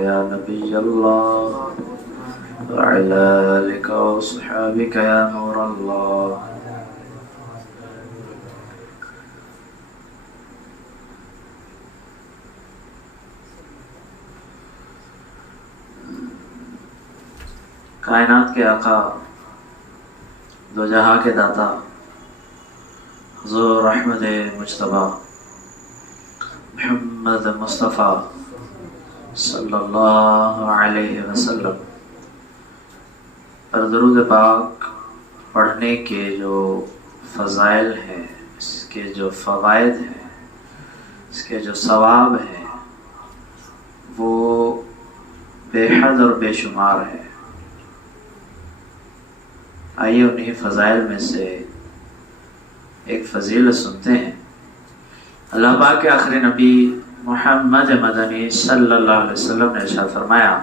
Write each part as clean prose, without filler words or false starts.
يا نبي الله وعلى آلك وصحابك يا نور الله. کائنات کے آقا، دو جہاں کے داتا، حضور احمد مجتبی محمد مصطفیٰ صلی اللہ علیہ وسلم پر درود پاک پڑھنے کے جو فضائل ہیں، اس کے جو فوائد ہیں، اس کے جو ثواب ہیں، وہ بے حد اور بے شمار ہے. آئیے انہی فضائل میں سے ایک فضیلت سنتے ہیں. اللہ پاک کے آخری نبی محمد مدنی صلی اللہ علیہ وسلم نے ارشاد فرمایا،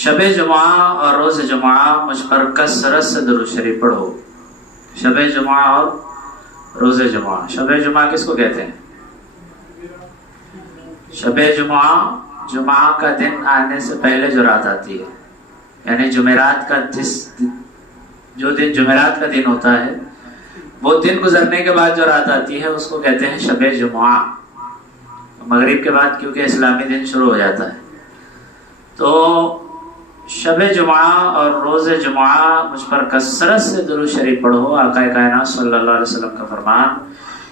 شب جمعہ اور روز جمعہ مجھ پر کثرت سے درود شریف پڑھو. شب جمعہ اور روز جمعہ. شب جمعہ کس کو کہتے ہیں؟ شب جمعہ جمعہ کا دن آنے سے پہلے جو رات آتی ہے، یعنی جمعرات کا جو دن جمعرات کا دن ہوتا ہے، وہ دن گزرنے کے بعد جو رات آتی ہے اس کو کہتے ہیں شب جمعہ. مغرب کے بعد کیونکہ اسلامی دن شروع ہو جاتا ہے، تو شب جمعہ اور روز جمعہ مجھ پر کثرت سے درود شریف پڑھو. آقا کائنات صلی اللہ علیہ وسلم کا فرمان.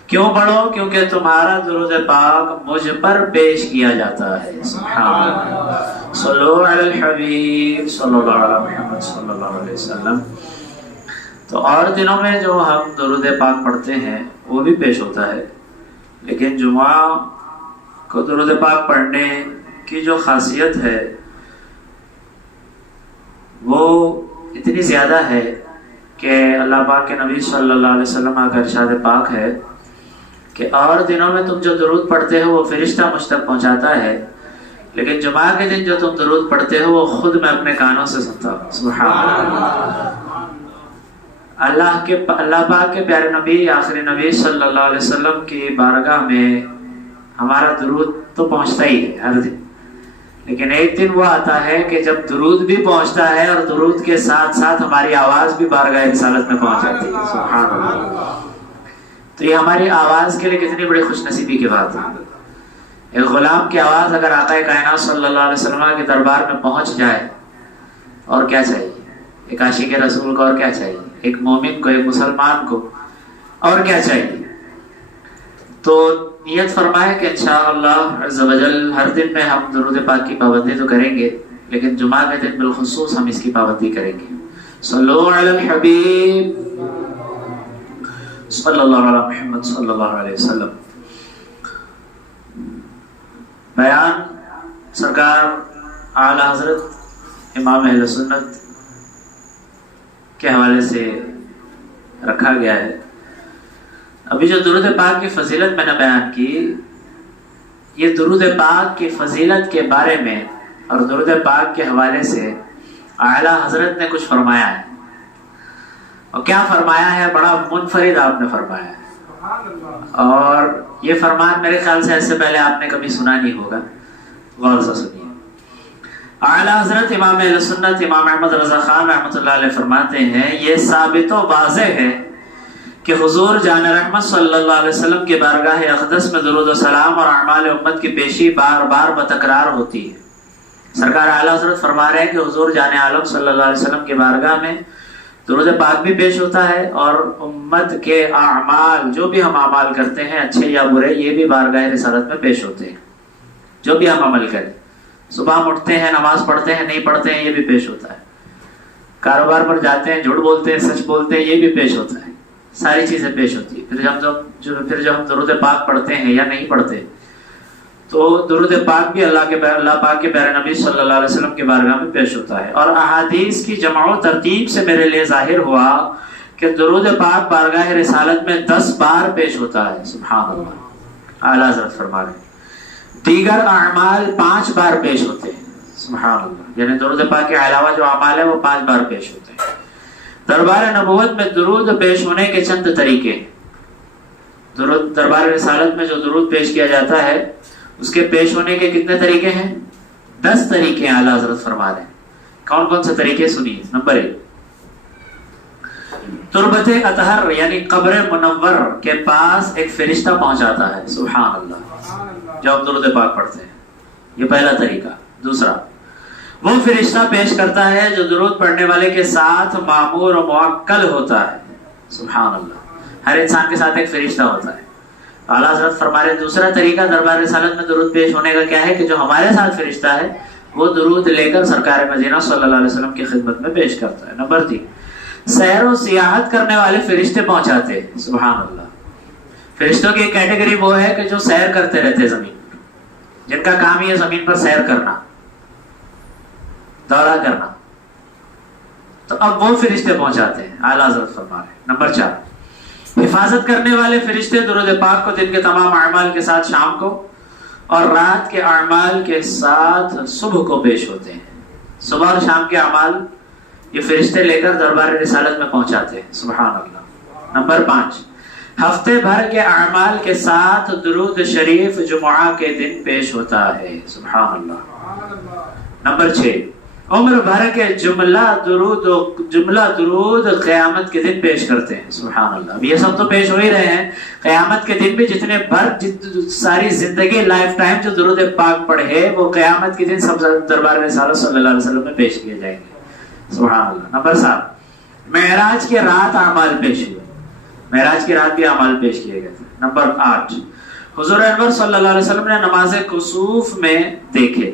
کیوں پڑھو؟ کیونکہ تمہارا درود پاک مجھ پر پیش کیا جاتا ہے. سبحان اللہ. صلو علی الحبیب صلی اللہ علیہ محمد صلی اللہ علیہ وسلم. تو اور دنوں میں جو ہم درود پاک پڑھتے ہیں وہ بھی پیش ہوتا ہے، لیکن جمعہ کو درود پاک پڑھنے کی جو خاصیت ہے وہ اتنی زیادہ ہے کہ اللہ پاک کے نبی صلی اللہ علیہ وسلم کا ارشاد پاک ہے کہ اور دنوں میں تم جو درود پڑھتے ہو وہ فرشتہ مجھ تک پہنچاتا ہے، لیکن جمعہ کے دن جو تم درود پڑھتے ہو وہ خود میں اپنے کانوں سے سنتا ہوں. سبحان اللہ. اللہ پاک کے پیارے نبی آخری نبی صلی اللہ علیہ وسلم کی بارگاہ میں ہمارا درود تو پہنچتا ہی ہے ہر دن، لیکن ایک دن وہ آتا ہے کہ جب درود بھی پہنچتا ہے اور درود کے ساتھ ساتھ ہماری آواز بھی بارگاہ رسالت میں پہنچ جاتی ہے. سبحان اللہ. تو یہ ہماری آواز کے لیے کتنی بڑی خوش نصیبی کی بات ہے. ایک غلام کی آواز اگر آقا کائنات صلی اللہ علیہ وسلم کے دربار میں پہنچ جائے، اور کیا چاہیے؟ ایک عاشق رسول کو اور کیا چاہیے؟ ایک مومن کو، ایک مسلمان کو اور کیا چاہیے؟ تو نیت فرمائے کہ انشاءاللہ عز و جل ہر دن میں ہم درود پاک کی پابندی تو کریں گے، لیکن جمعہ کے دن بالخصوص ہم اس کی پابندی کریں گے. صلو علی الحبیب صلی اللہ علیہ محمد صلی اللہ علیہ وسلم. بیان سرکار اعلی حضرت امام اہل سنت کے حوالے سے رکھا گیا ہے. ابھی جو درود پاک کی فضیلت میں نے بیان کی، یہ درود پاک کی فضیلت کے بارے میں اور درود پاک کے حوالے سے اعلی حضرت نے کچھ فرمایا ہے. اور کیا فرمایا ہے؟ بڑا منفرد آپ نے فرمایا ہے، اور یہ فرمان میرے خیال سے ایسے پہلے آپ نے کبھی سنا نہیں ہوگا. غور سے سنیے. اعلی حضرت امام اہل سنت امام احمد رضا خان رحمۃ اللہ علیہ فرماتے ہیں، یہ ثابت و واضح ہے کہ حضور جان رحمت صلی اللہ علیہ وسلم کی بارگاہ اقدس میں درود و سلام اور اعمال امت کی پیشی بار بار بتکرار ہوتی ہے. سرکار اعلی حضرت فرما رہے ہیں کہ حضور جان عالم صلی اللہ علیہ وسلم کی بارگاہ میں درود پاک بھی پیش ہوتا ہے، اور امت کے اعمال جو بھی ہم اعمال کرتے ہیں اچھے یا برے، یہ بھی بارگاہ رسالت میں پیش ہوتے ہیں. جو بھی ہم عمل کریں، صبح اٹھتے ہیں، نماز پڑھتے ہیں، نہیں پڑھتے ہیں، یہ بھی پیش ہوتا ہے. کاروبار پر جاتے ہیں، جھوٹ بولتے ہیں، سچ بولتے ہیں، یہ بھی پیش ہوتا ہے. ساری چیزیں پیش ہوتی ہے. پھر جب ہم درود پاک پڑھتے ہیں یا نہیں پڑھتے، تو درود پاک بھی اللہ پاک کے پیارے نبی صلی اللہ علیہ وسلم کے بارگاہ میں پیش ہوتا ہے. اور احادیث کی جمع و ترتیب سے میرے لیے ظاہر ہوا کہ درود پاک بارگاہ رسالت میں 10 بار پیش ہوتا ہے. سبحان اللہ. اعلیٰ حضرت فرما رہے ہیں دیگر اعمال 5 بار پیش ہوتے ہیں. سبحان اللہ. یعنی درود پاک کے علاوہ جو اعمال ہیں وہ 5 بار پیش ہوتے ہیں. دربار نبوت میں درود پیش ہونے کے چند طریقے. دربار رسالت میں جو درود پیش کیا جاتا ہے اس کے پیش ہونے کے کتنے طریقے ہیں؟ 10 طریقے ہیں اعلیٰ حضرت فرما رہے ہیں. کون کون سے طریقے سنیے. نمبر 1، تربت اطہر یعنی قبر منور کے پاس ایک فرشتہ پہنچاتا ہے، سبحان اللہ، جو ہم درود پاک پڑھتے ہیں. یہ پہلا طریقہ. دوسرا، وہ فرشتہ پیش کرتا ہے جو درود پڑھنے والے کے ساتھ مامور و موکل ہوتا ہے، سبحان اللہ. ہر انسان کے ساتھ ایک فرشتہ ہوتا ہے. اعلیٰ حضرت فرما رہے دوسرا طریقہ دربار رسالت میں درود پیش ہونے کا کیا ہے کہ جو ہمارے ساتھ فرشتہ ہے وہ درود لے کر سرکار مدینہ صلی اللہ علیہ وسلم کی خدمت میں پیش کرتا ہے. نمبر 3، سیر و سیاحت کرنے والے فرشتے پہنچاتے ہیں، سبحان اللہ. فرشتوں کی ایک کیٹیگری وہ ہے کہ جو سیر کرتے رہتے ہیں زمین پر، جن کا کام ہی ہے زمین پر سیر کرنا، دورہ کرنا. تو اب وہ فرشتے پہنچاتے ہیں، اعلیٰ حضرت فرما رہے ہیں. نمبر 4، حفاظت کرنے والے فرشتے درود پاک کو دن کے تمام اعمال کے ساتھ شام کو اور رات کے اعمال کے ساتھ صبح کو پیش ہوتے ہیں. صبح اور شام کے اعمال یہ فرشتے لے کر دربار رسالت میں پہنچاتے ہیں، سبحان اللہ. نمبر 5، ہفتے بھر کے اعمال کے ساتھ درود شریف جمعہ کے دن پیش ہوتا ہے، سبحان اللہ. نمبر 6، عمر بھر کے جملہ درود قیامت کے دن پیش کرتے ہیں، سبحان اللہ. اب یہ سب تو پیش ہو ہی رہے ہیں. قیامت کے دن بھی جتنے ساری زندگی لائف ٹائم جو درود پاک پڑھے وہ قیامت کے دن سب دربار رسالت صلی اللہ علیہ وسلم میں پیش کیے جائیں گے، سبحان اللہ. نمبر 7، معراج کے رات اعمال پیش ہوئے. معراج کی رات بھی اعمال پیش کیے گئے تھے. نمبر 8، حضور انور صلی اللہ علیہ وسلم نے نماز کسوف میں دیکھے،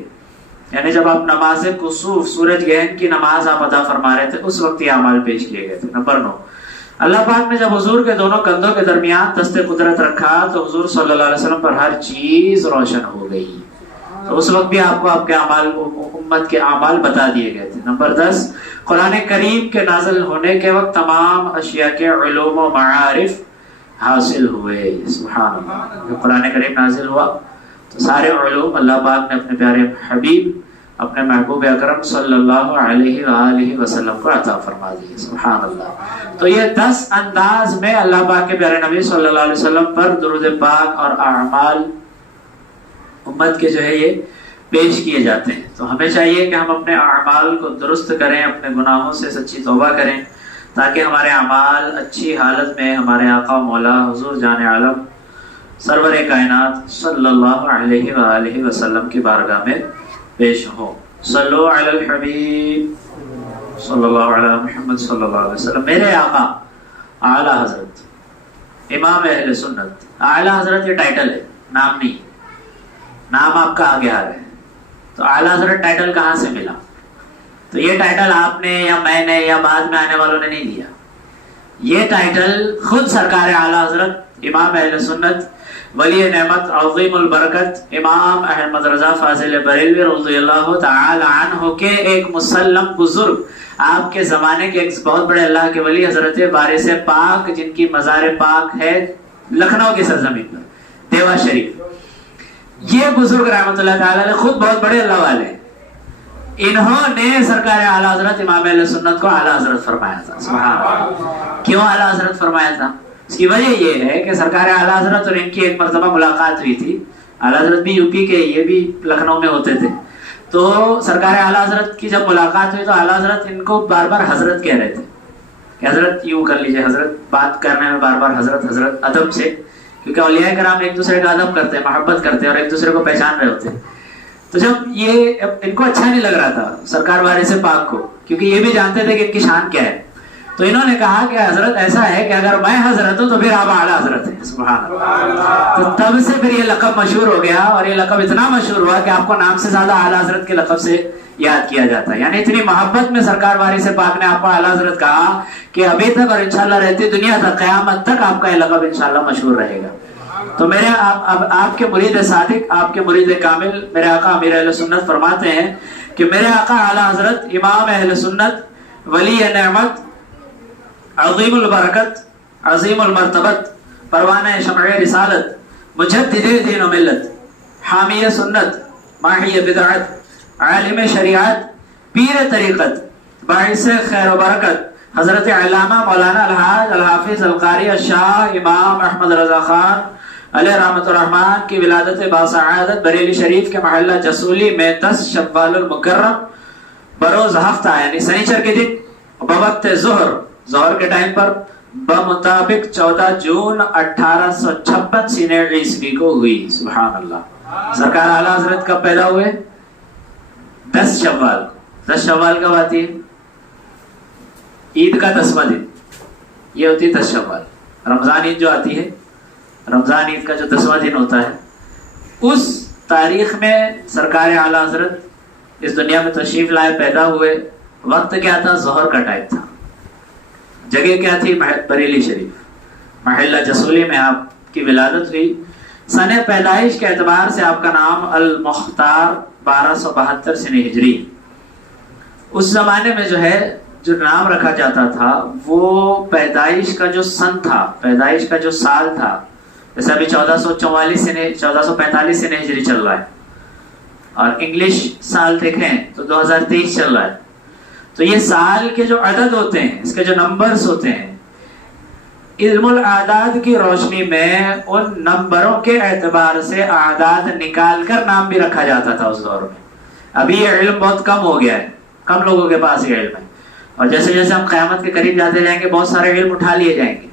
یعنی جب آپ نماز کسوف سورج گہن کی نماز آپ ادا فرما رہے تھے اس وقت یہ اعمال پیش کیے گئے تھے. نمبر 9، اللہ پاک نے جب حضور کے دونوں کندھوں کے درمیان دست قدرت رکھا تو حضور صلی اللہ علیہ وسلم پر ہر چیز روشن ہو گئی. تو اس وقت بھی آپ کو آپ کے اعمال، امت کے اعمال بتا دیے گئے تھے. نمبر 10، قرآن کریم کے نازل ہونے کے وقت تمام اشیاء کے علوم و معارف حاصل ہوئے، سبحان اللہ. جب قرآن کریم نازل ہوا تو سارے علوم اللہ پاک نے اپنے پیارے حبیب، اپنے محبوب اکرم صلی اللہ علیہ وآلہ وسلم کو عطا فرما دیے، سبحان اللہ. تو یہ 10 انداز میں اللہ پاک کے پیارے نبی صلی اللہ علیہ وسلم پر درود پاک اور اعمال امت کے جو ہے یہ پیش کیے جاتے ہیں. تو ہمیں چاہیے کہ ہم اپنے اعمال کو درست کریں، اپنے گناہوں سے سچی توبہ کریں، تاکہ ہمارے اعمال اچھی حالت میں ہمارے آقا مولا حضور جان عالم سرور کائنات صلی اللہ علیہ وآلہ وسلم کی بارگاہ میں پیش ہو. صلو علی الحبیب صلی اللہ علیہ محمد صلی اللہ علیہ وسلم. میرے آقا اعلیٰ حضرت امام اہل سنت. اعلیٰ حضرت یہ ٹائٹل ہے، نام نہیں. نام آپ کا آگے آ رہا ہے. تو اعلیٰ حضرت ٹائٹل کہاں سے ملا؟ تو یہ ٹائٹل آپ نے یا میں نے یا بعد میں آنے والوں نے نہیں دیا. یہ ٹائٹل خود سرکار اعلیٰ حضرت امام اہل سنت ولی نعمت عظیم البرکت امام احمد رضا فاضل بریلوی رضی اللہ تعالی عنہ کے ایک مسلم بزرگ، آپ کے زمانے کے ایک بہت بڑے اللہ کے ولی حضرت بارث پاک، جن کی مزار پاک ہے لکھنؤ کی سرزمین پر دیوا شریف. یہ بزرگ رحمۃ اللہ تعالی علیہ خود بہت بڑے اللہ والے، انہوں نے سرکار اعلیٰ حضرت امام اہل سنت کو اعلیٰ حضرت فرمایا تھا، سبحان اللہ. کیوں اعلیٰ حضرت فرمایا تھا؟ اس کی وجہ یہ ہے کہ سرکار اعلیٰ حضرت اور ان کی ایک مرتبہ ملاقات ہوئی تھی. اعلیٰ حضرت بھی یو پی کے، یہ بھی لکھنؤ میں ہوتے تھے. تو سرکار اعلیٰ حضرت کی جب ملاقات ہوئی تو اعلیٰ حضرت ان کو بار بار حضرت کہہ رہے تھے کہ حضرت یوں کر لیجئے، حضرت بات کرنے میں بار بار حضرت حضرت ادب سے، کیونکہ اولیاء کرام ایک دوسرے کا ادب کرتے ہیں، محبت کرتے ہیں اور ایک دوسرے کو پہچان رہے ہوتے ہیں. تو جب یہ ان کو اچھا نہیں لگ رہا تھا سرکار وارث پاک کو، کیونکہ یہ بھی جانتے تھے کہ ان کی شان کیا ہے، تو انہوں نے کہا کہ حضرت ایسا ہے کہ اگر میں حضرت ہوں تو پھر آپ اعلیٰ حضرت ہیں، سبحان اللہ. تو تب سے پھر یہ لقب مشہور ہو گیا، اور یہ لقب اتنا مشہور ہوا کہ آپ کو نام سے زیادہ اعلیٰ حضرت کے لقب سے یاد کیا جاتا ہے. یعنی اتنی محبت میں سرکار وارث پاک نے آپ کو اعلیٰ حضرت کہا کہ ابھی تک اور انشاءاللہ رہتی دنیا تک قیامت تک آپ کا یہ لقب انشاءاللہ مشہور رہے گا. تو میرے آپ کے مرید صادق، آپ کے مرید کامل میرے آقا امیر اہل سنت فرماتے ہیں کہ میرے آقا اعلیٰ حضرت امام اہل سنت ولی نعمت عظیم البرکت عظیم المرتبت پروانہ شمع رسالت مجدد دین و ملت حامی سنت ماحی بدعت عالم شریعت پیر طریقت باعث خیر و برکت حضرت علامہ مولانا الحاج الحافظ القاری الشاہ امام احمد رضا خان علیہ رحمت الرحمن کی ولادت باسعادت بریلی شریف کے محلہ جسولی میں 10 شوال المکرم بروز ہفتہ یعنی سنیچر کے دن بوقت ظہر کے ٹائم پر بمطابق 14 جون 1856 سینہ عیسوی کو ہوئی. سبحان اللہ. سرکار اعلیٰ حضرت کب پیدا ہوئے؟ 10 شوال. 10 شوال کب آتی ہے؟ عید کا 10واں دن. یہ ہوتی ہے 10 شوال. رمضان عید جو آتی ہے، رمضان عید کا جو 10واں دن ہوتا ہے، اس تاریخ میں سرکار اعلیٰ حضرت اس دنیا میں تشریف لائے، پیدا ہوئے. وقت کیا تھا؟ ظہر کا ٹائم تھا. جگہ کیا تھی؟ بریلی شریف محلہ جسولی میں آپ کی ولادت ہوئی. سن پیدائش کے اعتبار سے آپ کا نام المختار 1272 سنہ ہجری. اس زمانے میں جو نام رکھا جاتا تھا وہ پیدائش کا جو سن تھا، پیدائش کا جو سال تھا. جیسے ابھی 1445 سنہ ہجری چل رہا ہے اور انگلش سال دیکھیں تو 2023 چل رہا ہے. تو یہ سال کے جو عدد ہوتے ہیں، اس کے جو نمبرز ہوتے ہیں، علم الاعداد کی روشنی میں ان نمبروں کے اعتبار سے اعداد نکال کر نام بھی رکھا جاتا تھا اس دور میں. ابھی یہ علم بہت کم ہو گیا ہے، کم لوگوں کے پاس یہ علم ہے، اور جیسے جیسے ہم قیامت کے قریب جاتے جائیں گے بہت سارے علم اٹھا لیے جائیں گے،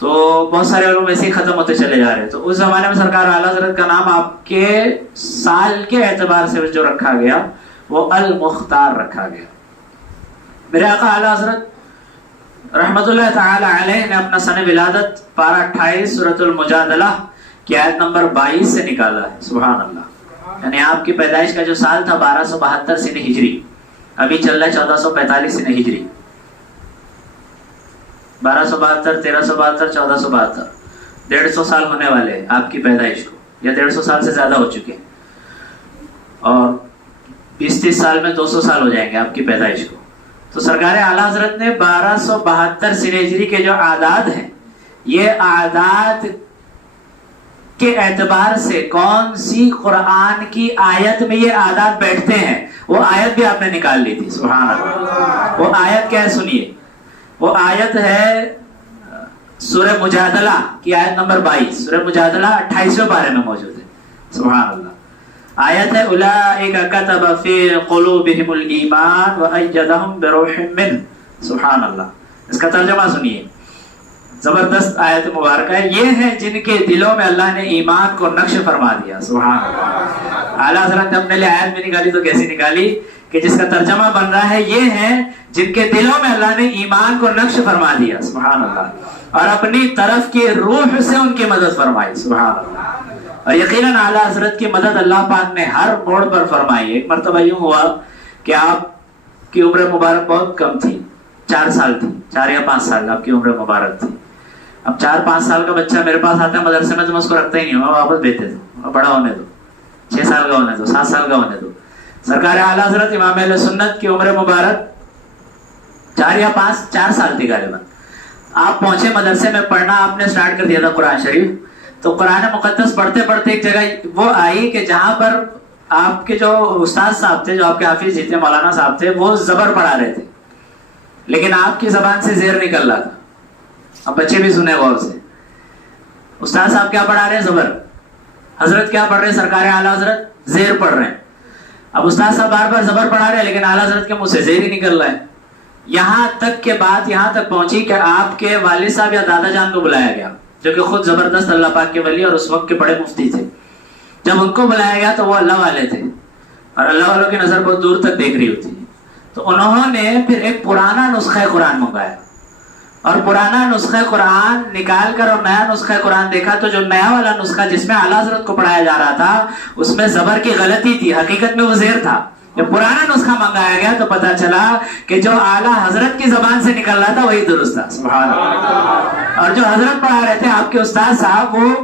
تو بہت سارے علم ایسے ہی ختم ہوتے چلے جا رہے ہیں. تو اس زمانے میں سرکار اعلیٰ حضرت کا نام آپ کے سال کے اعتبار سے جو رکھا گیا وہ المختار رکھا گیا. میرے آقا اعلیٰ حضرت رحمت اللہ تعالی علیہ نے اپنا سن ولادت پارہ 28 سورۃ المجادلہ کی آیت نمبر 22 سے نکالا ہے. سبحان اللہ. یعنی آپ کی پیدائش کا جو سال تھا 1272 سنہ ہجری، ابھی چل رہا ہے 1445 سنہ ہجری. 1272 1372 1472 150 سال ہونے والے ہیں آپ کی پیدائش کو، یا 150 سال سے زیادہ ہو چکے ہیں، اور 20-30 سال میں 200 سال ہو جائیں گے آپ کی پیدائش کو. تو سرکار اعلیٰ حضرت نے 1272 سنہ ہجری کے جو اعداد ہیں، یہ اعداد کے اعتبار سے کون سی قرآن کی آیت میں یہ اعداد بیٹھتے ہیں وہ آیت بھی آپ نے نکال لی تھی. سبحان اللہ. وہ آیت کیا ہے سنیے. وہ آیت ہے سورہ مجادلہ کی آیت نمبر 22. سورہ مجادلہ 28ویں پارے میں موجود ہے. سبحان اللہ. آیت ہے اولئک کتب فی قلوبہم الایمان وایدہم بروح منہ. سبحان اللہ. اس کا ترجمہ سنیے، زبردست آیت مبارکہ ہے. یہ ہیں جن کے دلوں میں اللہ نے ایمان کو نقش فرما دیا. سبحان اللہ. اعلیٰ حضرت نے اپنے لیے آیت میں نکالی تو کیسی نکالی کہ جس کا ترجمہ بن رہا ہے یہ ہیں جن کے دلوں میں اللہ نے ایمان کو نقش فرما دیا. سبحان اللہ. اور اپنی طرف کی روح سے ان کی مدد فرمائی. سبحان اللہ. اور یقیناً اعلیٰ حضرت کی مدد اللہ پاک نے ہر موڑ پر فرمائی. ایک مرتبہ یوں ہوا کہ آپ کی عمر مبارک بہت کم تھی، 4 سال تھی، 4 یا 5 سال آپ کی عمر مبارک تھی. اب 4-5 سال کا بچہ میرے پاس آتا ہے مدرسے میں تو میں اس کو رکھتا ہی نہیں ہوں، میں واپس بھیج دیتا ہوں. بڑا ہونے دو، 6 سال کا ہونے دو، 7 سال کا ہونے دو. سرکار اعلیٰ حضرت امام اہل سنت کی عمر مبارک 4 یا 4 سال تھی غالباً. آپ پہنچے مدرسے میں، پڑھنا آپ نے سٹارٹ کر دیا تھا قرآن شریف. تو قرآن مقدس پڑھتے پڑھتے ایک جگہ وہ آئی کہ جہاں پر آپ کے جو استاد صاحب تھے، جو آپ کے حافظ جی تھے، مولانا صاحب تھے، وہ زبر پڑھا رہے تھے، لیکن آپ کی زبان سے زیر نکل رہا تھا. اب بچے بھی سنے غور سے. استاد صاحب کیا پڑھا رہے ہیں؟ زبر. حضرت کیا پڑھ رہے ہیں؟ سرکار اعلیٰ حضرت زیر پڑھ رہے ہیں. اب استاد صاحب بار بار زبر پڑھا رہے ہیں لیکن اعلیٰ حضرت کے منہ سے زیر ہی نکل رہا ہے. یہاں تک کہ بات یہاں تک پہنچی کہ آپ کے والد صاحب یا دادا جان کو بلایا گیا، جو کہ خود زبردست اللہ پاک کے ولی اور اس وقت کے بڑے مفتی تھے. جب ان کو بلایا گیا تو وہ اللہ والے تھے اور اللہ والوں کی نظر بہت دور تک دیکھ رہی ہوتی ہے. تو انہوں نے پھر ایک پرانا نسخہ قرآن منگایا اور پرانا نسخہ قرآن نکال کر اور نیا نسخہ قرآن دیکھا تو جو نیا والا نسخہ جس میں اعلیٰ حضرت کو پڑھایا جا رہا تھا اس میں زبر کی غلطی تھی، حقیقت میں وہ زیر تھا. جب پرانا نسخہ منگایا گیا تو پتا چلا کہ جو اعلیٰ حضرت کی زبان سے نکل رہا تھا وہی درست تھا. سبحان اللہ. اور جو حضرت پڑھا رہے تھے آپ کے استاد صاحب، وہ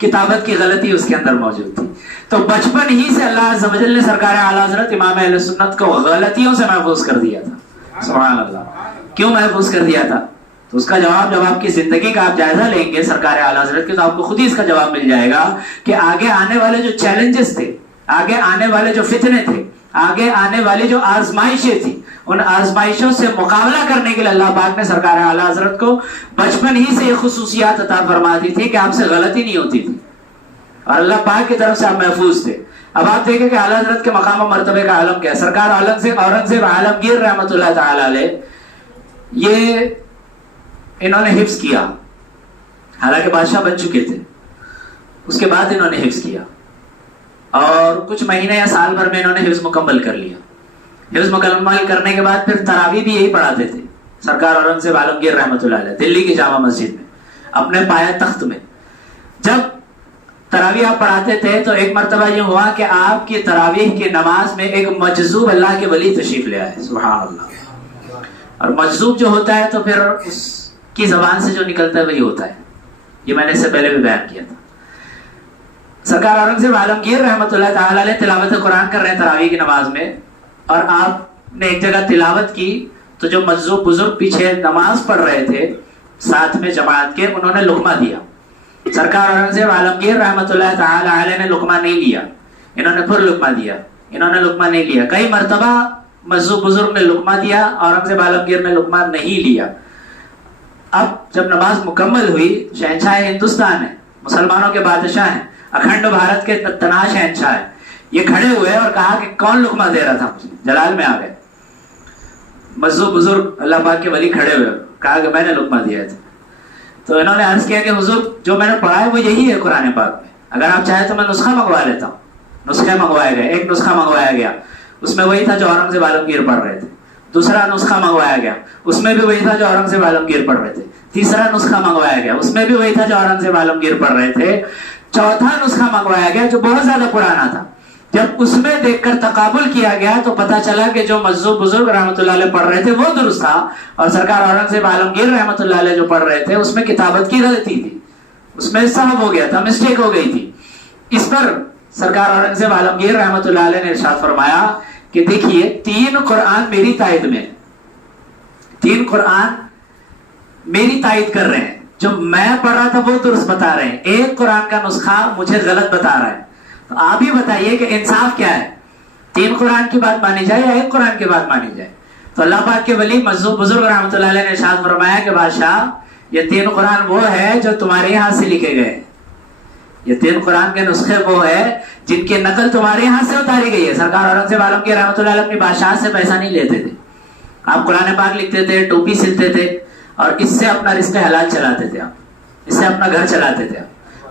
کتابت کی غلطی اس کے اندر موجود تھی. تو بچپن ہی سے اللہ عز و جل نے سرکار اعلیٰ حضرت امام اہل سنت کو غلطیوں سے محفوظ کر دیا تھا. سبحان اللہ. کیوں محفوظ کر دیا تھا؟ تو اس کا جواب جب آپ کی زندگی کا آپ جائزہ لیں گے سرکار اعلیٰ حضرت کے تو آپ کو خود ہی اس کا جواب مل جائے گا کہ آگے آنے والے جو چیلنجز تھے، آگے آنے والے جو فتنے تھے، آگے آنے والی جو آزمائشیں تھی، ان آزمائشوں سے مقابلہ کرنے کے لیے اللہ پاک نے سرکار اعلیٰ حضرت کو بچپن ہی سے یہ خصوصیات عطا فرما دی تھی کہ آپ سے غلطی نہیں ہوتی تھی اور اللہ پاک کی طرف سے آپ محفوظ تھے. اب آپ دیکھیں کہ اعلیٰ حضرت کے مقام و مرتبے کا عالم کیا ہے. سرکار اورنگزیب عالمگیر رحمۃ اللہ تعالی علیہ یہ انہوں نے حفظ کیا, حالانکہ بادشاہ بن چکے تھے, اس کے بعد انہوں نے حفظ کیا اور کچھ مہینے یا سال بھر میں انہوں نے حفظ مکمل کر لیا. حفظ مکمل کرنے کے بعد پھر تراویح بھی یہی پڑھاتے تھے سرکار اورنگزیب عالمگیر رحمۃ اللہ علیہ, دلی کی جامع مسجد میں اپنے پایا تخت میں. جب تراویح آپ پڑھاتے تھے تو ایک مرتبہ یہ ہوا کہ آپ کی تراویح کی نماز میں ایک مجذوب اللہ کے ولی تشریف لے آئے. سبحان اللہ. اور مجذوب جو ہوتا ہے تو پھر اس کی زبان سے جو نکلتا ہے وہی ہوتا ہے. یہ میں نے اس سے پہلے بھی بیان کیا تھا. سرکار اورنگزیب عالمگیر رحمۃ اللہ تعالی علیہ تلاوت قرآن کر رہے ہیں تراویح کی نماز میں, اور آپ نے ایک جگہ تلاوت کی تو جو مجذوب بزرگ پیچھے نماز پڑھ رہے تھے ساتھ میں جماعت کے, انہوں نے لقمہ دیا. سرکار اورنگزیب عالمگیر رحمۃ اللہ تعالی علیہ نے لقمہ نہیں لیا, انہوں نے پھر لقمہ دیا, انہوں نے لقمہ نہیں لیا. کئی مرتبہ مجذوب بزرگ نے لقمہ دیا, اورنگزیب عالمگیر نے لقمہ نہیں لیا. اب جب نماز مکمل ہوئی, شہنشاہ ہندوستان ہے, مسلمانوں کے بادشاہ ہیں, اکھنڈ بھارت کے تنہا شہنشاہ ہے, یہ کھڑے ہوئے اور کہا کہ کون لقمہ دے رہا تھا مجھے, جلال میں آ گئے. مجذوب بزرگ اللہ پاک کے ولی کھڑے ہوئے, کہا کہ میں نے لقمہ دیا تھا. تو انہوں نے عرض کیا کہ حضور جو میں نے پڑھا ہے وہ یہی ہے قرآن پاک میں, اگر آپ چاہیں تو میں نسخہ منگوا لیتا ہوں. نسخے منگوائے گئے, ایک نسخہ منگوایا گیا, اس میں وہی تھا جو اورنگزیب عالمگیر پڑھ رہے تھے. دوسرا نسخہ منگوایا گیا, اس میں بھی وہی تھا جو اورنگزیب عالمگیر پڑھ رہے تھے. تیسرا نسخہ منگوایا گیا, اس میں بھی وہی تھا جو اورنگزیب عالمگیر پڑھ رہے تھے. چوتھا نسخہ منگوایا گیا جو بہت زیادہ پرانا تھا. جب اس میں دیکھ کر تقابل کیا گیا تو پتا چلا کہ جو مجذوب بزرگ رحمۃ اللہ علیہ پڑھ رہے تھے وہ درست تھا, اور سرکار اورنگزیب عالمگیر رحمۃ اللہ علیہ جو پڑھ رہے تھے اس میں کتابت کی غلطی تھی, اس میں سہو ہو گیا تھا, مسٹیک ہو گئی تھی. اس پر سرکار اورنگزیب عالمگیر رحمۃ اللہ علیہ نے ارشاد فرمایا کہ دیکھیے 3 قرآن میری تائید میں, 3 قرآن میری تائید کر رہے ہیں, جو میں پڑھ رہا تھا وہ درست بتا رہے ہیں, ایک قرآن کا نسخہ مجھے غلط بتا رہا ہے. تو آپ ہی بتائیے کہ انصاف کیا ہے, 3 قرآن کی بات مانی جائے یا ایک قرآن کی بات مانی جائے؟ تو اللہ پاک کے ولی مجذوب بزرگ رحمۃ اللہ علیہ نے ارشاد فرمایا کہ بادشاہ یہ 3 قرآن وہ ہے جو تمہارے یہاں سے لکھے گئے, یہ 3 قرآن کے نسخے وہ ہے جن کی نقل تمہارے یہاں سے اتاری گئی ہے. سرکار اورنگزیب عالمگیر رحمۃ اللہ علیہ اپنی بادشاہ سے پیسہ نہیں لیتے تھے, آپ قرآن پاک لکھتے تھے, ٹوپی سلتے تھے اور اس سے اپنا رزق حلال چلاتے تھے, آپ اس سے اپنا گھر چلاتے تھے.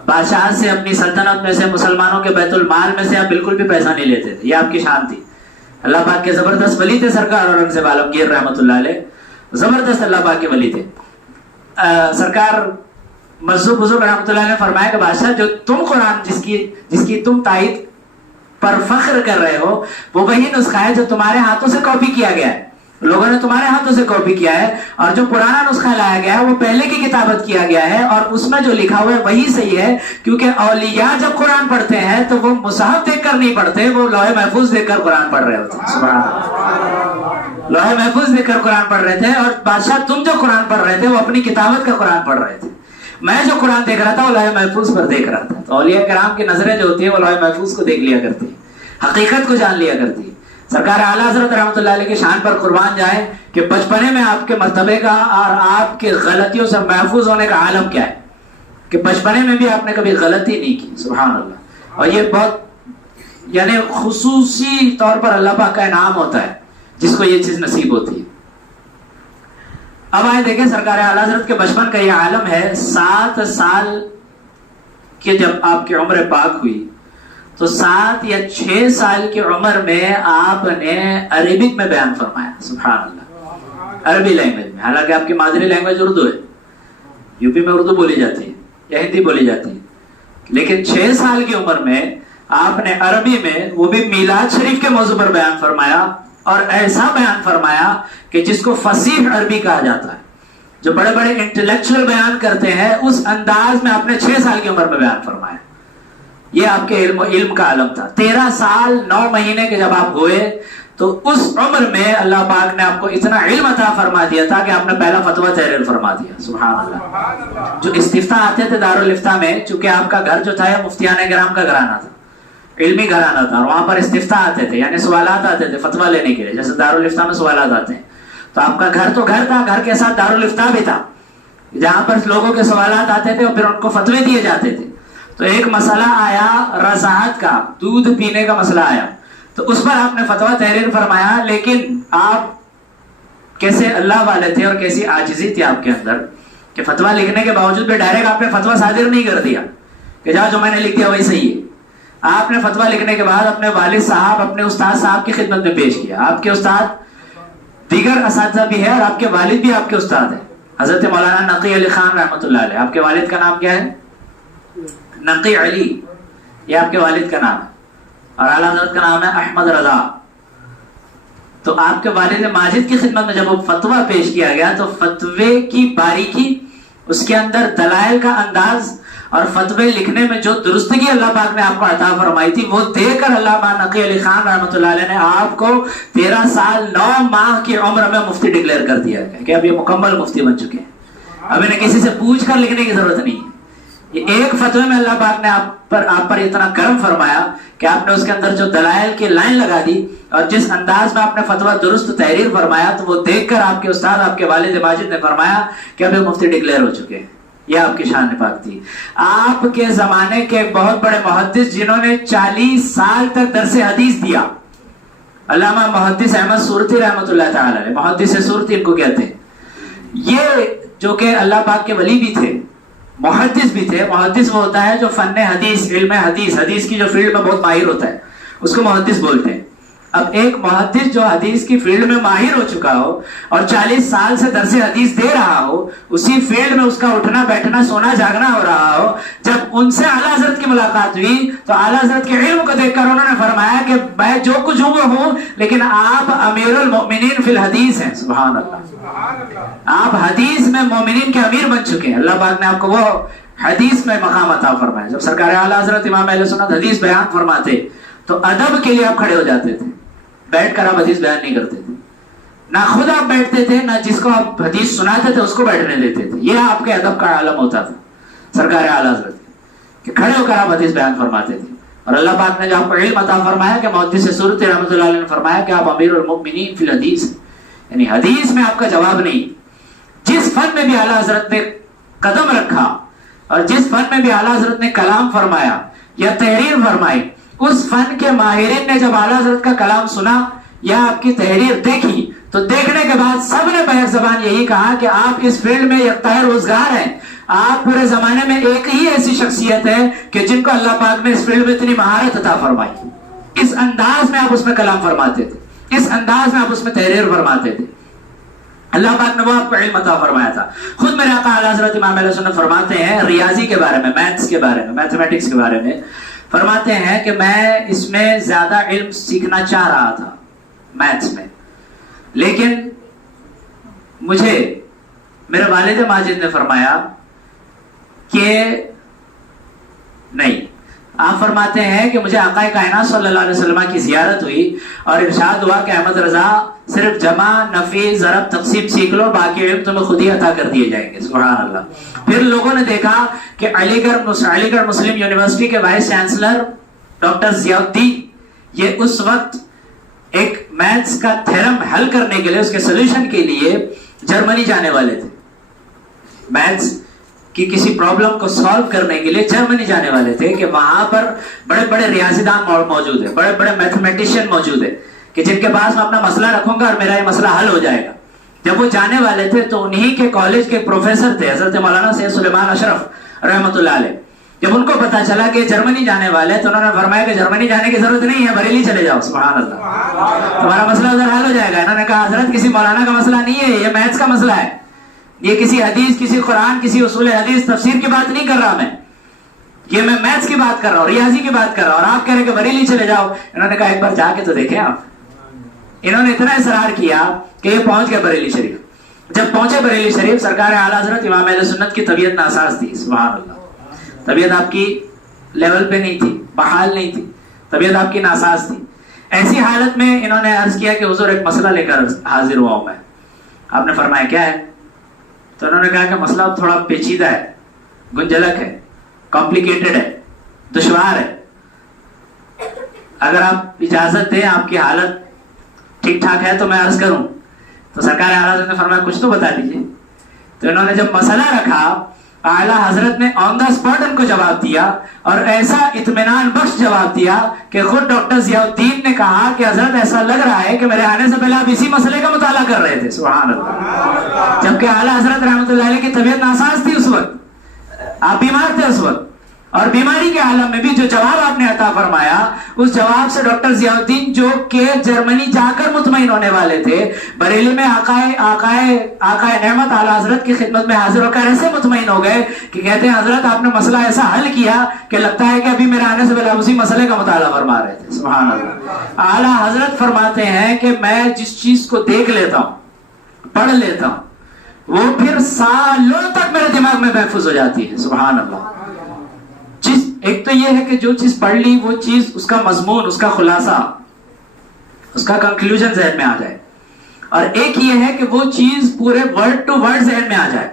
بادشاہ سے, اپنی سلطنت میں سے, مسلمانوں کے بیت المال میں سے آپ بالکل بھی پیسہ نہیں لیتے تھے, یہ آپ کی شان تھی. اللہ پاک کے زبردست ولی تھے سرکار اورنگزیب عالمگیر رحمۃ اللہ علیہ, زبردست اللہ پاک کے ولی تھے. سرکار مجذوب بزرگ رحمۃ اللہ نے فرمایا کہ بادشاہ جو تم قرآن جس کی تم تائید پر فخر کر رہے ہو وہ وہی نسخہ ہے جو تمہارے ہاتھوں سے کاپی کیا گیا ہے, لوگوں نے تمہارے ہاتھوں سے کاپی کیا ہے, اور جو پرانا نسخہ لایا گیا ہے وہ پہلے کی کتابت کیا گیا ہے, اور اس میں جو لکھا ہوا ہے وہی صحیح ہے. کیونکہ اولیاء جب قرآن پڑھتے ہیں تو وہ مصحف دیکھ کر نہیں پڑھتے, وہ لوح محفوظ دیکھ کر قرآن پڑھ رہے ہوتے ہیں. سبحان اللہ, لوح محفوظ دیکھ کر قرآن پڑھ رہے تھے. اور بادشاہ تم جو قرآن پڑھ رہے تھے وہ اپنی کتابت کا قرآن پڑھ رہے تھے, میں جو قرآن دیکھ رہا تھا وہ لوح محفوظ پر دیکھ رہا تھا. تو اولیاء کرام کی نظریں جو ہوتی ہیں وہ لوح محفوظ کو دیکھ لیا کرتی ہیں, حقیقت کو جان لیا کرتی ہے. سرکار اعلیٰ حضرت رحمۃ اللہ علیہ کی شان پر قربان جائے کہ بچپنے میں آپ کے مرتبے کا اور آپ کے غلطیوں سے محفوظ ہونے کا عالم کیا ہے, کہ بچپنے میں بھی آپ نے کبھی غلطی نہیں کی. سبحان اللہ. اور یہ بہت یعنی خصوصی طور پر اللہ پاک کا انعام ہوتا ہے جس کو یہ چیز نصیب ہوتی ہے. اب آئے دیکھیں سرکار اعلیٰ حضرت کے بچپن کا یہ عالم ہے. 7 سال کے جب آپ کی عمر پاک ہوئی تو 7 یا 6 سال کی عمر میں آپ نے عربک میں بیان فرمایا. سبحان اللہ, عربی لینگویج میں. حالانکہ آپ کی مادری لینگویج اردو ہے, یو پی میں اردو بولی جاتی ہے یا ہندی بولی جاتی ہے, لیکن 6 سال کی عمر میں آپ نے عربی میں, وہ بھی میلاد شریف کے موضوع پر بیان فرمایا, اور ایسا بیان فرمایا کہ جس کو فصیح عربی کہا جاتا ہے. جو بڑے بڑے انٹلیکچوئل بیان کرتے ہیں اس انداز میں آپ نے 6 سال کی عمر میں بیان فرمایا. یہ آپ کے علم کا عالم تھا. 13 سال 9 مہینے کے جب آپ ہوئے تو اس عمر میں اللہ پاک نے آپ کو اتنا علم عطا فرما دیا تھا کہ آپ نے پہلا فتویٰ تحریر فرما دیا. سبحان اللہ. جو استفتاء آتے تھے دارالفتاء میں, چونکہ آپ کا گھر جو تھا یہ مفتیان کرام کا گھرانہ تھا, علمی گھرانہ تھا اور وہاں پر استفتاء آتے تھے، یعنی سوالات آتے تھے فتویٰ لینے کے لیے، جیسے دارالفتاء میں سوالات آتے ہیں. تو آپ کا گھر تو گھر تھا، گھر کے ساتھ دارالفتاء بھی تھا جہاں پر لوگوں کے سوالات آتے تھے اور پھر ان کو فتوے دیے جاتے تھے. تو ایک مسئلہ آیا رضاعت کا، دودھ پینے کا مسئلہ آیا، تو اس پر آپ نے فتویٰ تحریر فرمایا. لیکن آپ کیسے اللہ والے تھے اور کیسی عاجزی تھی آپ کے اندر کہ فتویٰ لکھنے کے باوجود بھی ڈائریکٹ آپ نے فتویٰ صادر نہیں کر دیا کہ جاؤ جو میں نے لکھ دیا وہی صحیح ہے. آپ نے فتویٰ لکھنے کے بعد اپنے والد صاحب، اپنے استاد صاحب کی خدمت میں پیش کیا. آپ کے استاد دیگر اساتذہ بھی ہے اور آپ کے والد بھی آپ کے استاد ہیں، حضرت مولانا نقی علی خان رحمۃ اللہ علیہ. آپ کے والد کا نام کیا ہے؟ نقی علی، یہ آپ کے والد کا نام ہے. اور اعلیٰ حضرت کا نام ہے احمد رضا. تو آپ کے والد ماجد کی خدمت میں جب وہ فتویٰ پیش کیا گیا تو فتوے کی باریکی، اس کے اندر دلائل کا انداز اور فتوے لکھنے میں جو درستگی اللہ پاک نے آپ کو عطا فرمائی تھی، وہ دیکھ کر علامہ نقی علی خان رحمۃ اللہ علیہ نے آپ کو 13 سال 9 ماہ کی عمر میں مفتی ڈکلیئر کر دیا کہ اب یہ مکمل مفتی بن چکے ہیں. اب انہیں کسی سے پوچھ کر لکھنے کی ضرورت نہیں ہے. یہ ایک فتوے میں اللہ پاک نے آپ پر اتنا کرم فرمایا کہ آپ نے اس کے اندر جو دلائل کی لائن لگا دی اور جس انداز میں آپ نے فتویٰ درست تحریر فرمایا، تو وہ دیکھ کر آپ کے استاد، آپ کے والد ماجد نے فرمایا کہ اب یہ مفتی ڈکلیئر ہو چکے ہیں. یہ آپ کی شان پاک تھی. آپ کے زمانے کے بہت بڑے محدث جنہوں نے 40 سال تک درس حدیث دیا، علامہ محدث احمد سورتی رحمۃ اللہ تعالی علیہ، محدث سورتی ان کو کہتے ہیں. یہ جو کہ اللہ پاک کے ولی بھی تھے، محدث بھی تھے. محدث وہ ہوتا ہے جو فن حدیث، علم حدیث کی جو فیلڈ میں بہت ماہر ہوتا ہے، اس کو محدث بولتے ہیں. اب ایک محدث جو حدیث کی فیلڈ میں ماہر ہو چکا ہو اور 40 سال سے درس حدیث دے رہا ہو، اسی فیلڈ میں اس کا اٹھنا بیٹھنا سونا جاگنا ہو رہا ہو، جب ان سے اعلیٰ حضرت کی ملاقات ہوئی تو اعلیٰ حضرت کے علم کو دیکھ کر انہوں نے فرمایا کہ میں جو کچھ ہوں لیکن آپ امیر المؤمنین فی الحدیث ہیں. سبحان اللہ، آپ حدیث میں مومنین کے امیر بن چکے ہیں. اللہ پاک نے آپ کو وہ حدیث میں مقام عطا فرمایا. جب سرکار اعلیٰ حضرت امام اہل سنت حدیث بیان فرماتے تو ادب کے لیے آپ کھڑے ہو جاتے تھے، بیٹھ کر آپ حدیث بیان نہیں کرتے تھے. نہ خود آپ بیٹھتے تھے، نہ جس کو آپ حدیث سناتے تھے اس کو بیٹھنے دیتے تھے. یہ آپ کے ادب کا عالم ہوتا تھا سرکار اعلیٰ حضرت کہ کھڑے ہو کر آپ حدیث بیان فرماتے تھے. اور اللہ پاک نے جو آپ کو علم عطا فرمایا کہ محدث سورتی رحمۃ اللہ علیہ نے فرمایا کہ آپ امیر المؤمنین فی الحدیث، یعنی حدیث میں آپ کا جواب نہیں. جس فن میں بھی اعلیٰ حضرت نے قدم رکھا اور جس فن میں بھی اعلیٰ حضرت نے کلام فرمایا یا تحریر فرمائی، اس فن کے ماہرین نے جب اعلیٰ حضرت کا کلام سنا یا آپ کی تحریر دیکھی تو دیکھنے کے بعد سب نے بحق زبان یہی کہا کہ آپ اس فیلڈ میں یکتاء روزگار ہیں. آپ پورے زمانے میں ایک ہی ایسی شخصیت ہے کہ جن کو اللہ پاک نے اس فیلڈ میں اتنی مہارت عطا فرمائی. اس انداز میں آپ اس میں کلام فرماتے تھے، اس انداز میں آپ اس میں تحریر فرماتے تھے. اللہ پاک نے وہ آپ کو علم عطا فرمایا تھا. خود میرے آقا اعلیٰ حضرت امام اہل سنت فرماتے ہیں ریاضی کے بارے میں، میتھس کے بارے میں، میتھمیٹکس کے بارے میں، فرماتے ہیں کہ میں اس میں زیادہ علم سیکھنا چاہ رہا تھا میتھس میں، لیکن مجھے میرے والد ماجد نے فرمایا کہ نہیں. آپ فرماتے ہیں کہ مجھے آقا کائنات صلی اللہ علیہ وسلم کی زیارت ہوئی اور ارشاد ہوا کہ احمد رضا صرف جمع، نفی، ضرب، تقسیم سیکھ لو، باقی علم تمہیں خود ہی عطا کر دیے جائیں گے. سبحان اللہ. پھر لوگوں نے دیکھا کہ علی گڑھ مسلم یونیورسٹی کے وائس چانسلر ڈاکٹر ضیاء الدین، یہ اس وقت ایک میتھس کا تھیرم حل کرنے کے لیے، اس کے سولوشن کے لیے جرمنی جانے والے تھے. میتھس کی کسی پرابلم کو سالو کرنے کے لیے جرمنی جانے والے تھے کہ وہاں پر بڑے بڑے ریاضی دان موجود ہیں، بڑے بڑے میتھمیٹیشین موجود ہیں کہ جن کے پاس میں اپنا مسئلہ رکھوں گا اور میرا یہ مسئلہ حل ہو جائے گا. جب وہ جانے والے تھے تو انہی کے کالج کے پروفیسر تھے حضرت مولانا سید سلیمان اشرف رحمۃ اللہ علیہ. جب ان کو پتا چلا کہ جرمنی جانے والے تو انہوں نے فرمایا کہ جرمنی جانے کی ضرورت نہیں ہے، بریلی چلے جاؤ. سبحان اللہ، تمہارا مسئلہ ادھر حل ہو جائے گا. انہوں نے کہا حضرت کسی مولانا کا مسئلہ نہیں ہے، یہ میتھس کا مسئلہ ہے. یہ کسی حدیث، کسی قرآن، کسی اصول حدیث تفسیر کی بات نہیں کر رہا میں، یہ میں میتھس کی بات کر رہا ہوں، ریاضی کی بات کر رہا ہوں. اور آپ کہہ رہے کہ بریلی چلے جاؤ. انہوں نے کہا ایک بار جا کے تو دیکھیں آپ. انہوں نے اتنا اصرار کیا کہ یہ پہنچ گئے بریلی شریف. جب پہنچے بریلی شریف، سرکار اعلیٰ حضرت امام اہل سنت کی طبیعت ناساز تھی. سبحان اللہ، طبیعت آپ کی لیول پہ نہیں تھی، بحال نہیں تھی، طبیعت آپ کی ناساز تھی. ایسی حالت میں انہوں نے عرض کیا کہ حضور ایک مسئلہ لے کر حاضر ہوا ہوں میں. آپ نے فرمایا کیا ہے؟ تو انہوں نے کہا کہ مسئلہ تھوڑا پیچیدہ ہے، گنجلک ہے، کمپلیکیٹڈ ہے، دشوار ہے. اگر آپ اجازت دیں، آپ کی حالت ٹھیک ٹھاک ہے تو میں عرض کروں. تو سرکار اعلیٰ حضرت نے فرمایا کچھ تو بتا دیجیے. تو انہوں نے جب مسئلہ رکھا، اعلیٰ حضرت نے آن دا اسپاٹ ان کو جواب دیا، اور ایسا اطمینان بخش جواب دیا کہ خود ڈاکٹر ضیاء الدین نے کہا کہ حضرت ایسا لگ رہا ہے کہ میرے آنے سے پہلے آپ اسی مسئلے کا مطالعہ کر رہے تھے. سبحان اللہ. جبکہ اعلیٰ حضرت رحمۃ اللہ علیہ کی طبیعت ناساز تھی اس وقت، آپ بیمار تھے اس وقت، اور بیماری کے عالم میں بھی جو جواب آپ نے عطا فرمایا، اس جواب سے ڈاکٹر ضیاء الدین جو کہ جرمنی جا کر مطمئن ہونے والے تھے، بریلی میں آقائے نعمت اعلیٰ حضرت کی خدمت میں حاضر ہو کر ایسے مطمئن ہو گئے کہ کہتے ہیں حضرت آپ نے مسئلہ ایسا حل کیا کہ لگتا ہے کہ ابھی میرے آنے سے پہلے آپ اسی مسئلے کا مطالعہ فرما رہے تھے. سبحان اللہ. اعلیٰ حضرت فرماتے ہیں کہ میں جس چیز کو دیکھ لیتا ہوں، پڑھ لیتا ہوں، وہ پھر سالوں تک میرے دماغ میں محفوظ ہو جاتی ہے. سبحان اللہ. ایک تو یہ ہے کہ جو چیز پڑھ لی وہ چیز، اس کا مضمون، اس کا خلاصہ، اس کا کنکلوژن ذہن میں آ جائے، اور ایک یہ ہے کہ وہ چیز پورے ورڈ ٹو ورڈ ذہن میں آ جائے.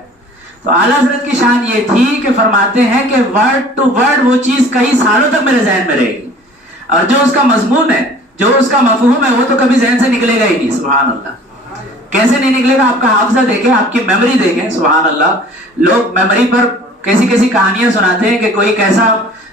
تو اعلیٰ حضرت کی شان یہ تھی کہ فرماتے ہیں کہ ورڈ ٹو ورڈ وہ چیز کئی سالوں تک میرے ذہن میں رہے گی، اور جو اس کا مضمون ہے، جو اس کا مفہوم ہے، وہ تو کبھی ذہن سے نکلے گا ہی نہیں. سبحان اللہ. کیسے نہیں نکلے گا؟ آپ کا حافظہ دیکھیں، آپ کی میموری دیکھیں. سبحان اللہ. لوگ میموری پر کیسی کیسی کہانیاں سناتے ہیں کہ کوئی کیسا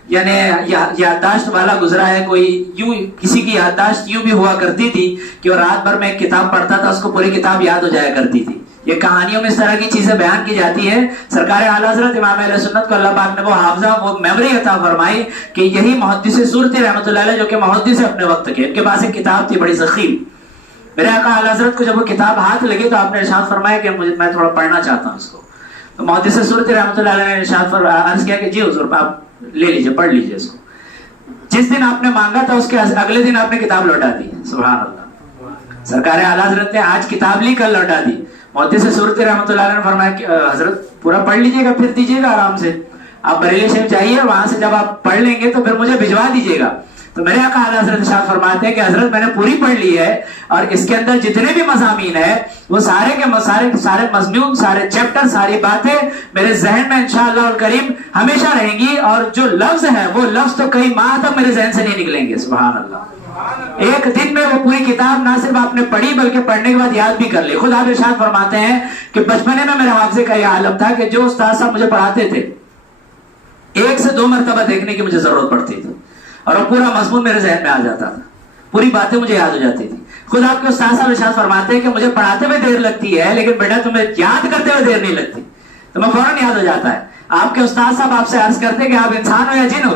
یعنی یادداشت والا گزرا ہے. کوئی یوں، کسی کی یادداشت یوں بھی ہوا کرتی تھی کہ وہ رات بھر میں ایک کتاب پڑھتا تھا، اس کو پوری کتاب یاد ہو جایا کرتی تھی. یہ کہانیوں میں اس طرح کی چیزیں بیان کی جاتی ہے. سرکار اعلیٰ حضرت امام اہل سنت کو اللہ پاک نے وہ حافظہ، وہ میموری عطا فرمائی کہ یہی محدث سورتی رحمۃ اللہ علیہ، جو کہ محدث ہے اپنے وقت کے، ان کے پاس ایک کتاب تھی بڑی ضخیم. میرے آقا اعلیٰ حضرت کو جب وہ کتاب ہاتھ لگی تو آپ نے ارشاد فرمایا کہ میں تھوڑا پڑھنا چاہتا ہوں اس کو. تو محدث سورتی رحمۃ اللہ علیہ نے ارشاد عرض کیا کہ جی حضور، آپ لے لیجئے، پڑھ لیجئے اس کو. جس دن آپ نے مانگا تھا اس کے اگلے دن آپ نے کتاب لوٹا دی. سبحان اللہ. سرکار اعلیٰ حضرت نے آج کتاب لی، کل لوٹا دی. محدث سورتی رحمۃ اللہ علیہ نے فرمایا کہ حضرت پورا پڑھ لیجئے گا، پھر دیجئے گا آرام سے. آپ بریلی شریف جائیے، وہاں سے جب آپ پڑھ لیں گے تو پھر مجھے بھجوا دیجئے گا. تو میرے آقا اعلیٰ حضرت ارشاد فرماتے ہیں کہ حضرت میں نے پوری پڑھ لی ہے، اور اس کے اندر جتنے بھی مضامین ہیں وہ سارے کے سارے مضمون، سارے چیپٹر، ساری باتیں میرے ذہن میں انشاءاللہ الکریم ہمیشہ رہیں گی، اور جو لفظ ہے وہ لفظ تو کئی ماہ تک میرے ذہن سے نہیں نکلیں گے. سبحان اللہ. ایک دن میں وہ پوری کتاب نہ صرف آپ نے پڑھی بلکہ پڑھنے کے بعد یاد بھی کر لی. خود آپ ارشاد فرماتے ہیں کہ بچپنے میں میرے حافظے کا یہ عالم تھا کہ جو استاد صاحب مجھے پڑھاتے تھے، 1 سے 2 مرتبہ دیکھنے کی مجھے ضرورت پڑتی تھی، اور وہ پورا مضمون میرے ذہن میں آ جاتا تھا، پوری باتیں مجھے یاد ہو جاتی تھی. خود آپ کے استاد صاحب ارشاد فرماتے ہیں کہ مجھے پڑھاتے ہوئے دیر لگتی ہے، لیکن بیٹا تمہیں یاد کرتے ہوئے دیر نہیں لگتی، تمہیں فوراً یاد ہو جاتا ہے. آپ کے استاد صاحب آپ سے عرض کرتے ہیں کہ آپ انسان ہو یا جن ہو.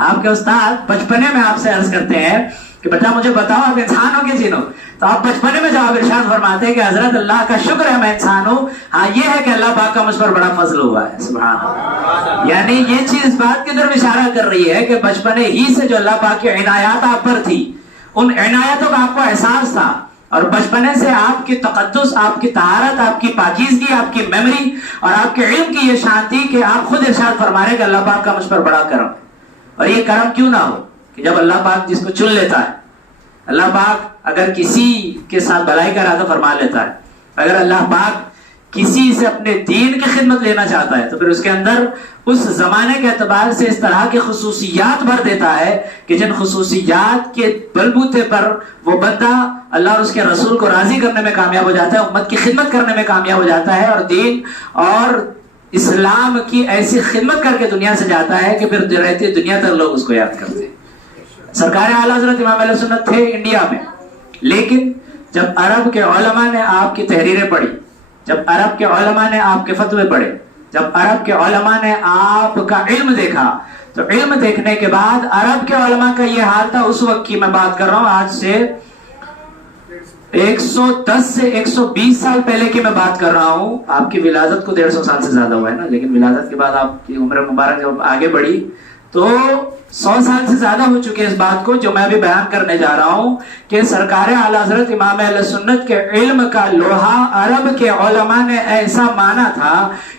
آپ کے استاد بچپنے میں آپ سے عرض کرتے ہیں کہ بیٹا مجھے بتاؤ آپ انسان ہو کہ جن ہو. تو آپ بچپنے میں جواب ارشاد فرماتے ہیں کہ حضرت اللہ کا شکر ہے میں انسان ہوں، ہاں یہ ہے کہ اللہ پاک کا مجھ پر بڑا فضل ہوا ہے. سبحان اللہ. یعنی یہ چیز بات کی طرف اشارہ کر رہی ہے کہ بچپنے ہی سے جو اللہ پاک کی عنایات آپ پر تھی، ان عنایتوں کا آپ کو احساس تھا، اور بچپنے سے آپ کی تقدس، آپ کی طہارت، آپ کی پاکیزگی، آپ کی میموری اور آپ کے علم کی یہ شان تھی کہ آپ خود ارشاد فرما رہے کہ اللہ پاک کا مجھ پر بڑا کرم ہے. اور یہ کرم کیوں نہ ہو کہ جب اللہ پاک جس کو چن لیتا ہے، اللہ پاک اگر کسی کے ساتھ بھلائی کا ارادہ فرما لیتا ہے، اگر اللہ پاک کسی سے اپنے دین کی خدمت لینا چاہتا ہے تو پھر اس کے اندر اس زمانے کے اعتبار سے اس طرح کی خصوصیات بھر دیتا ہے کہ جن خصوصیات کے بلبوتے پر وہ بندہ اللہ اور اس کے رسول کو راضی کرنے میں کامیاب ہو جاتا ہے، امت کی خدمت کرنے میں کامیاب ہو جاتا ہے، اور دین اور اسلام کی ایسی خدمت کر کے دنیا سے جاتا ہے کہ پھر رہتی دنیا تک لوگ اس کو یاد کرتے ہیں. سرکار اعلیٰ حضرت امام اہل سنت تھے انڈیا میں، لیکن جب عرب کے علماء نے آپ کی تحریریں پڑھی، جب عرب کے علماء نے آپ کے فتوے پڑھے، جب عرب کے علماء نے آپ کا علم دیکھا، تو علم دیکھنے کے بعد عرب کے علماء کا یہ حال تھا اس وقت کی میں بات کر رہا ہوں، آج سے 110 سے 120 سال پہلے کی میں بات کر رہا ہوں. آپ کی ولادت کو 150 سال سے زیادہ ہوا ہے نا، لیکن ولادت کے بعد آپ کی عمر مبارک جب آگے بڑھی تو 100 سال سے زیادہ ہو چکے اس بات کو جو میں ابھی بیان کرنے جا رہا ہوں کہ سرکار اعلیٰ حضرت امام اہل سنت کے علم کا لوہا عرب کے علماء نے ایسا مانا تھا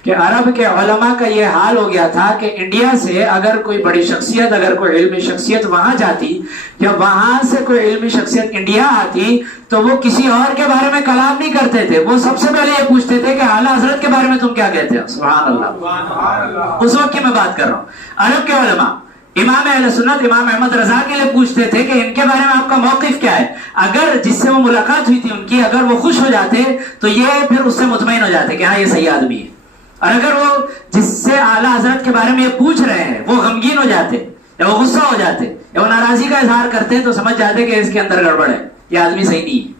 کہ عرب کے علماء کا یہ حال ہو گیا تھا کہ انڈیا سے اگر کوئی بڑی شخصیت، اگر کوئی علمی شخصیت وہاں جاتی یا وہاں سے کوئی علمی شخصیت انڈیا آتی تو وہ کسی اور کے بارے میں کلام نہیں کرتے تھے، وہ سب سے پہلے یہ پوچھتے تھے کہ اعلیٰ حضرت کے بارے میں تم کیا کہتے ہو. سبحان اللہ. اس وقت کی میں بات کر رہا ہوں. عرب کے علماء امام اہل سنت امام احمد رضا کے لیے پوچھتے تھے کہ ان کے بارے میں آپ کا موقف کیا ہے. اگر جس سے وہ ملاقات ہوئی تھی ان کی اگر وہ خوش ہو جاتے تو یہ پھر اس سے مطمئن ہو جاتے کہ ہاں یہ صحیح آدمی ہے. اور اگر وہ جس سے اعلیٰ حضرت کے بارے میں یہ پوچھ رہے ہیں وہ غمگین ہو جاتے یا وہ غصہ ہو جاتے یا وہ ناراضی کا اظہار کرتے تو سمجھ جاتے کہ اس کے اندر گڑبڑ ہے, یہ آدمی صحیح نہیں ہے,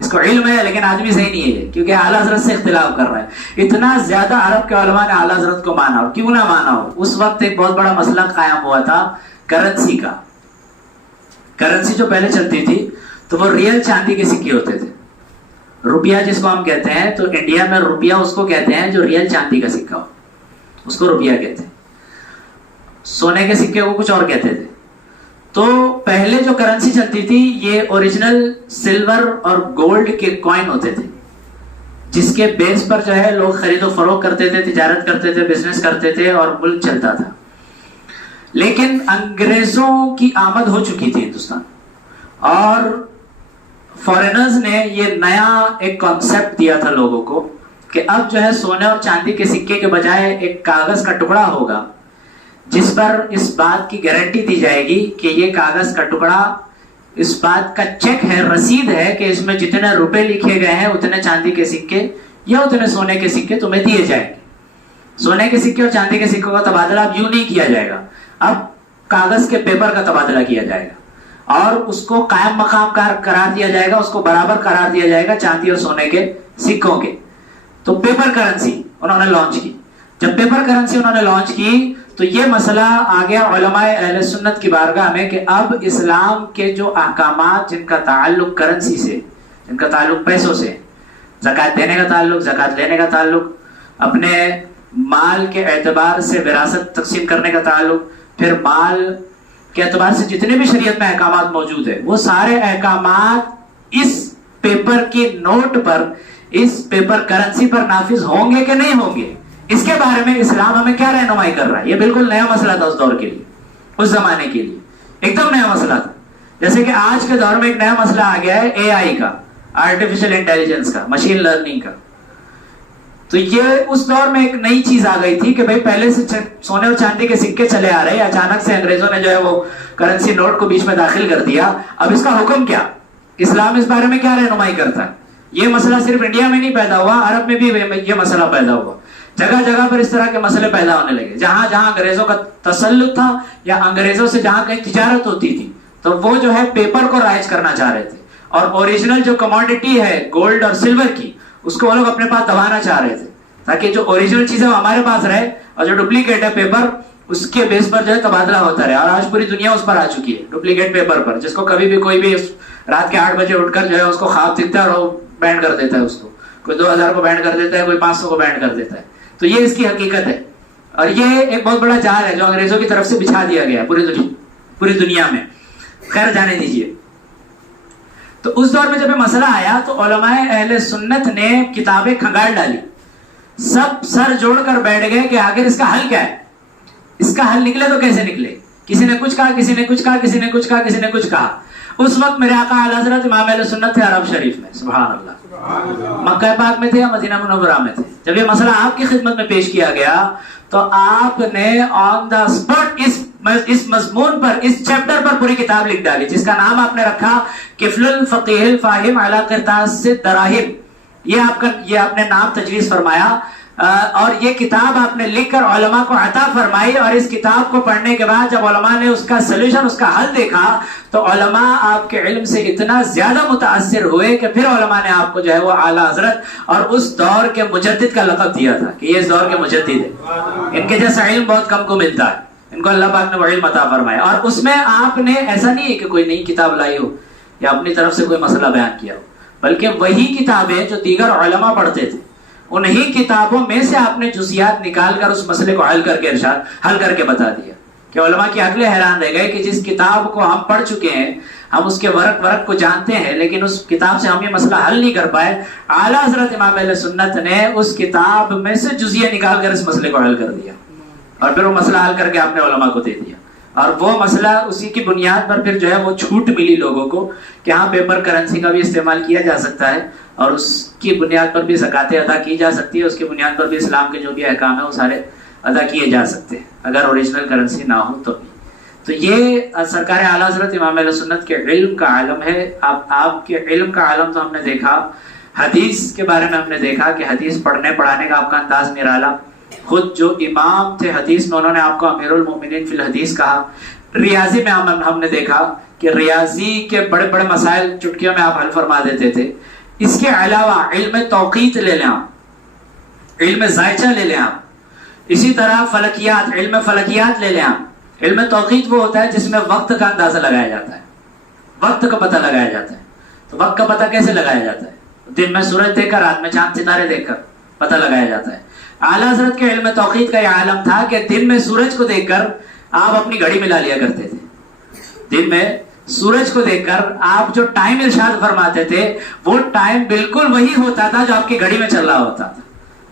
اس کو علم ہے لیکن آدمی صحیح نہیں ہے کیونکہ اعلیٰ حضرت سے اختلاف کر رہا ہے. اتنا زیادہ عرب کے علماء نے اعلیٰ حضرت کو مانا, اور کیوں نہ مانا ہو. اس وقت ایک بہت بڑا مسئلہ قائم ہوا تھا کرنسی کا. کرنسی جو پہلے چلتی تھی تو وہ ریئل چاندی کے سکے ہوتے تھے. روپیہ جس کو ہم کہتے ہیں تو انڈیا میں روپیہ اس کو کہتے ہیں جو ریئل چاندی کا سکہ ہو, اس کو روپیہ کہتے ہیں. سونے کے سکے کو کچھ اور کہتے تھے. تو پہلے جو کرنسی چلتی تھی یہ اوریجنل سلور اور گولڈ کے کوائن ہوتے تھے جس کے بیس پر جو ہے لوگ خرید و فروخت کرتے تھے, تجارت کرتے تھے, بزنس کرتے تھے اور ملک چلتا تھا. لیکن انگریزوں کی آمد ہو چکی تھی ہندوستان اور فارینرز نے یہ نیا ایک کانسیپٹ دیا تھا لوگوں کو کہ اب جو ہے سونے اور چاندی کے سکے کے بجائے ایک کاغذ کا ٹکڑا ہوگا جس پر اس بات کی گارنٹی دی جائے گی کہ یہ کاغذ کا ٹکڑا اس بات کا چیک ہے, رسید ہے کہ اس میں جتنے روپے لکھے گئے ہیں اتنے چاندی کے سکے یا اتنے سونے کے سکے تمہیں دیے جائیں گے. سونے کے سکے اور چاندی کے سکوں کا تبادلہ اب یوں نہیں کیا جائے گا, اب کاغذ کے پیپر کا تبادلہ کیا جائے گا اور اس کو قائم مقام قرار دیا جائے گا, اس کو برابر قرار دیا جائے گا چاندی اور سونے کے سکوں کے. تو پیپر کرنسی انہوں نے لانچ کی. جب پیپر کرنسی انہوں نے لانچ کی تو یہ مسئلہ آ گیا علماء اہل سنت کی بارگاہ میں کہ اب اسلام کے جو احکامات جن کا تعلق کرنسی سے, جن کا تعلق پیسوں سے, زکوٰۃ دینے کا تعلق, زکوٰۃ لینے کا تعلق, اپنے مال کے اعتبار سے وراثت تقسیم کرنے کا تعلق, پھر مال کے اعتبار سے جتنے بھی شریعت میں احکامات موجود ہیں وہ سارے احکامات اس پیپر کی نوٹ پر, اس پیپر کرنسی پر نافذ ہوں گے کہ نہیں ہوں گے, اس کے بارے میں اسلام ہمیں کیا رہنمائی کر رہا ہے. یہ بالکل نیا مسئلہ تھا اس دور کے لیے, اس زمانے کے لیے ایک دم نیا مسئلہ تھا. جیسے کہ آج کے دور میں ایک نیا مسئلہ آ گیا ہے اے آئی کا, آرٹیفیشل انٹیلیجنس کا, مشین لرننگ کا. تو یہ اس دور میں ایک نئی چیز آ گئی تھی کہ بھئی پہلے سے سونے اور چاندی کے سکے چلے آ رہے ہیں, اچانک سے انگریزوں نے جو ہے وہ کرنسی نوٹ کو بیچ میں داخل کر دیا. اب اس کا حکم کیا, اسلام اس بارے میں کیا رہنمائی کرتا ہے. یہ مسئلہ صرف انڈیا میں نہیں پیدا ہوا, عرب میں بھی یہ مسئلہ پیدا ہوا. جگہ جگہ پر اس طرح کے مسئلے پیدا ہونے لگے. جہاں جہاں انگریزوں کا تسلط تھا یا انگریزوں سے جہاں کہیں تجارت ہوتی تھی تو وہ جو ہے پیپر کو رائج کرنا چاہ رہے تھے اور اوریجنل جو کموڈٹی ہے گولڈ اور سلور کی اس کو وہ لوگ اپنے پاس دبانا چاہ رہے تھے تاکہ جو اوریجنل چیز ہے وہ ہمارے پاس رہے اور جو ڈپلیکیٹ ہے پیپر اس کے بیس پر جو ہے تبادلہ ہوتا رہے. اور آج پوری دنیا اس پر آ چکی ہے, ڈپلیکیٹ پیپر پر, جس کو کبھی بھی کوئی بھی رات کے 8 بجے اٹھ کر جو ہے اس کو خواب دکھتا ہے اور وہ بینڈ کر دیتا ہے, اس کو کوئی 2000 کو بینڈ کر دیتا ہے, کوئی 500 کو بینڈ کر دیتا ہے. تو یہ اس کی حقیقت ہے اور یہ ایک بہت بڑا جال ہے جو انگریزوں کی طرف سے بچھا دیا گیا پوری دنیا میں. خیر جانے دیجیے. تو اس دور میں جب یہ مسئلہ آیا تو علماء اہل سنت نے کتابیں کھنگال ڈالی, سب سر جوڑ کر بیٹھ گئے کہ آخر اس کا حل کیا ہے, اس کا حل نکلے تو کیسے نکلے. کسی نے کچھ کہا, کسی نے کچھ کہا, کسی نے کچھ کہا, کسی نے کچھ کہا. اس وقت میرے آقا اعلیٰ حضرت امام اہل سنت تھے عرب شریف میں, سبحان اللہ, مکہ پاک میں تھے یا مدینہ منورہ میں تھے. جب یہ مسئلہ آپ کی خدمت میں پیش کیا گیا تو آپ نے آن دا اسپاٹ اس مضمون پر, اس چیپٹر پر پوری کتاب لکھ ڈالی جس کا نام آپ نے رکھا کفل الفقیہ الفاہم علی قرطاس دراہم. یہ آپ نے نام تجویز فرمایا اور یہ کتاب آپ نے لکھ کر علماء کو عطا فرمائی. اور اس کتاب کو پڑھنے کے بعد جب علماء نے اس کا سلوشن, اس کا حل دیکھا تو علماء آپ کے علم سے اتنا زیادہ متاثر ہوئے کہ پھر علماء نے آپ کو جو ہے وہ اعلیٰ حضرت اور اس دور کے مجدد کا لقب دیا تھا کہ یہ اس دور کے مجدد ہے. ان کے جیسا علم بہت کم کو ملتا ہے, ان کو اللہ پاک نے وہ علم عطا فرمایا. اور اس میں آپ نے ایسا نہیں ہے کہ کوئی نئی کتاب لائی ہو یا اپنی طرف سے کوئی مسئلہ بیان کیا ہو, بلکہ وہی کتابیں جو دیگر علماء پڑھتے تھے انہی کتابوں میں سے آپ نے جزیات نکال کر اس مسئلے کو حل کر کے بتا دیا کہ علماء کی عقلیں حیران رہ گئے کہ جس کتاب کو ہم پڑھ چکے ہیں, ہم اس کے ورق کو جانتے ہیں, لیکن اس کتاب سے ہم یہ مسئلہ حل نہیں کر پائے. اعلیٰ حضرت امام اہل سنت نے اس کتاب میں سے جزیہ نکال کر اس مسئلے کو حل کر دیا اور پھر وہ مسئلہ حل کر کے آپ نے علماء کو دے دیا. اور وہ مسئلہ اسی کی بنیاد پر پھر جو ہے وہ چھوٹ ملی لوگوں کو کہ ہاں پیپر کرنسی کا بھی استعمال کیا جا سکتا ہے اور اس کی بنیاد پر بھی زکاتیں ادا کی جا سکتی ہے, اس کی بنیاد پر بھی اسلام کے جو بھی احکام ہیں وہ سارے ادا کیے جا سکتے ہیں اگر اوریجنل کرنسی نہ ہو تو بھی. تو یہ سرکار اعلیٰ حضرت امام اہل سنت کے علم کا عالم ہے. آپ کے علم کا عالم تو ہم نے دیکھا, حدیث کے بارے میں ہم نے دیکھا کہ حدیث پڑھنے پڑھانے کا آپ کا انداز نرالا. خود جو امام تھے حدیث میں, انہوں نے آپ کو امیر المومنین فی الحدیث کہا. ریاضی میں ہم نے دیکھا کہ ریاضی کے بڑے بڑے مسائل چٹکیوں میں آپ حل فرما دیتے تھے. اس کے علاوہ علم توقیت لے لیں آپ, علم ذائچہ لے لیں آپ. اسی طرح فلکیات, علم فلکیات لے لیں آپ. علم توقیت وہ ہوتا ہے جس میں وقت کا اندازہ لگایا جاتا ہے, وقت کا پتہ لگایا جاتا ہے. تو وقت کا پتہ کیسے لگایا جاتا ہے؟ دن میں سورج دیکھ کر, رات میں چاند ستارے دیکھ کر پتہ لگایا جاتا ہے. اعلیٰ حضرت کے علم توقیت کا یہ عالم تھا کہ دن میں سورج کو دیکھ کر آپ اپنی گھڑی ملا لیا کرتے تھے. دن میں سورج کو دیکھ کر آپ جو ٹائم ارشاد فرماتے تھے وہ ٹائم بالکل وہی ہوتا تھا جو آپ کی گھڑی میں چل رہا ہوتا تھا,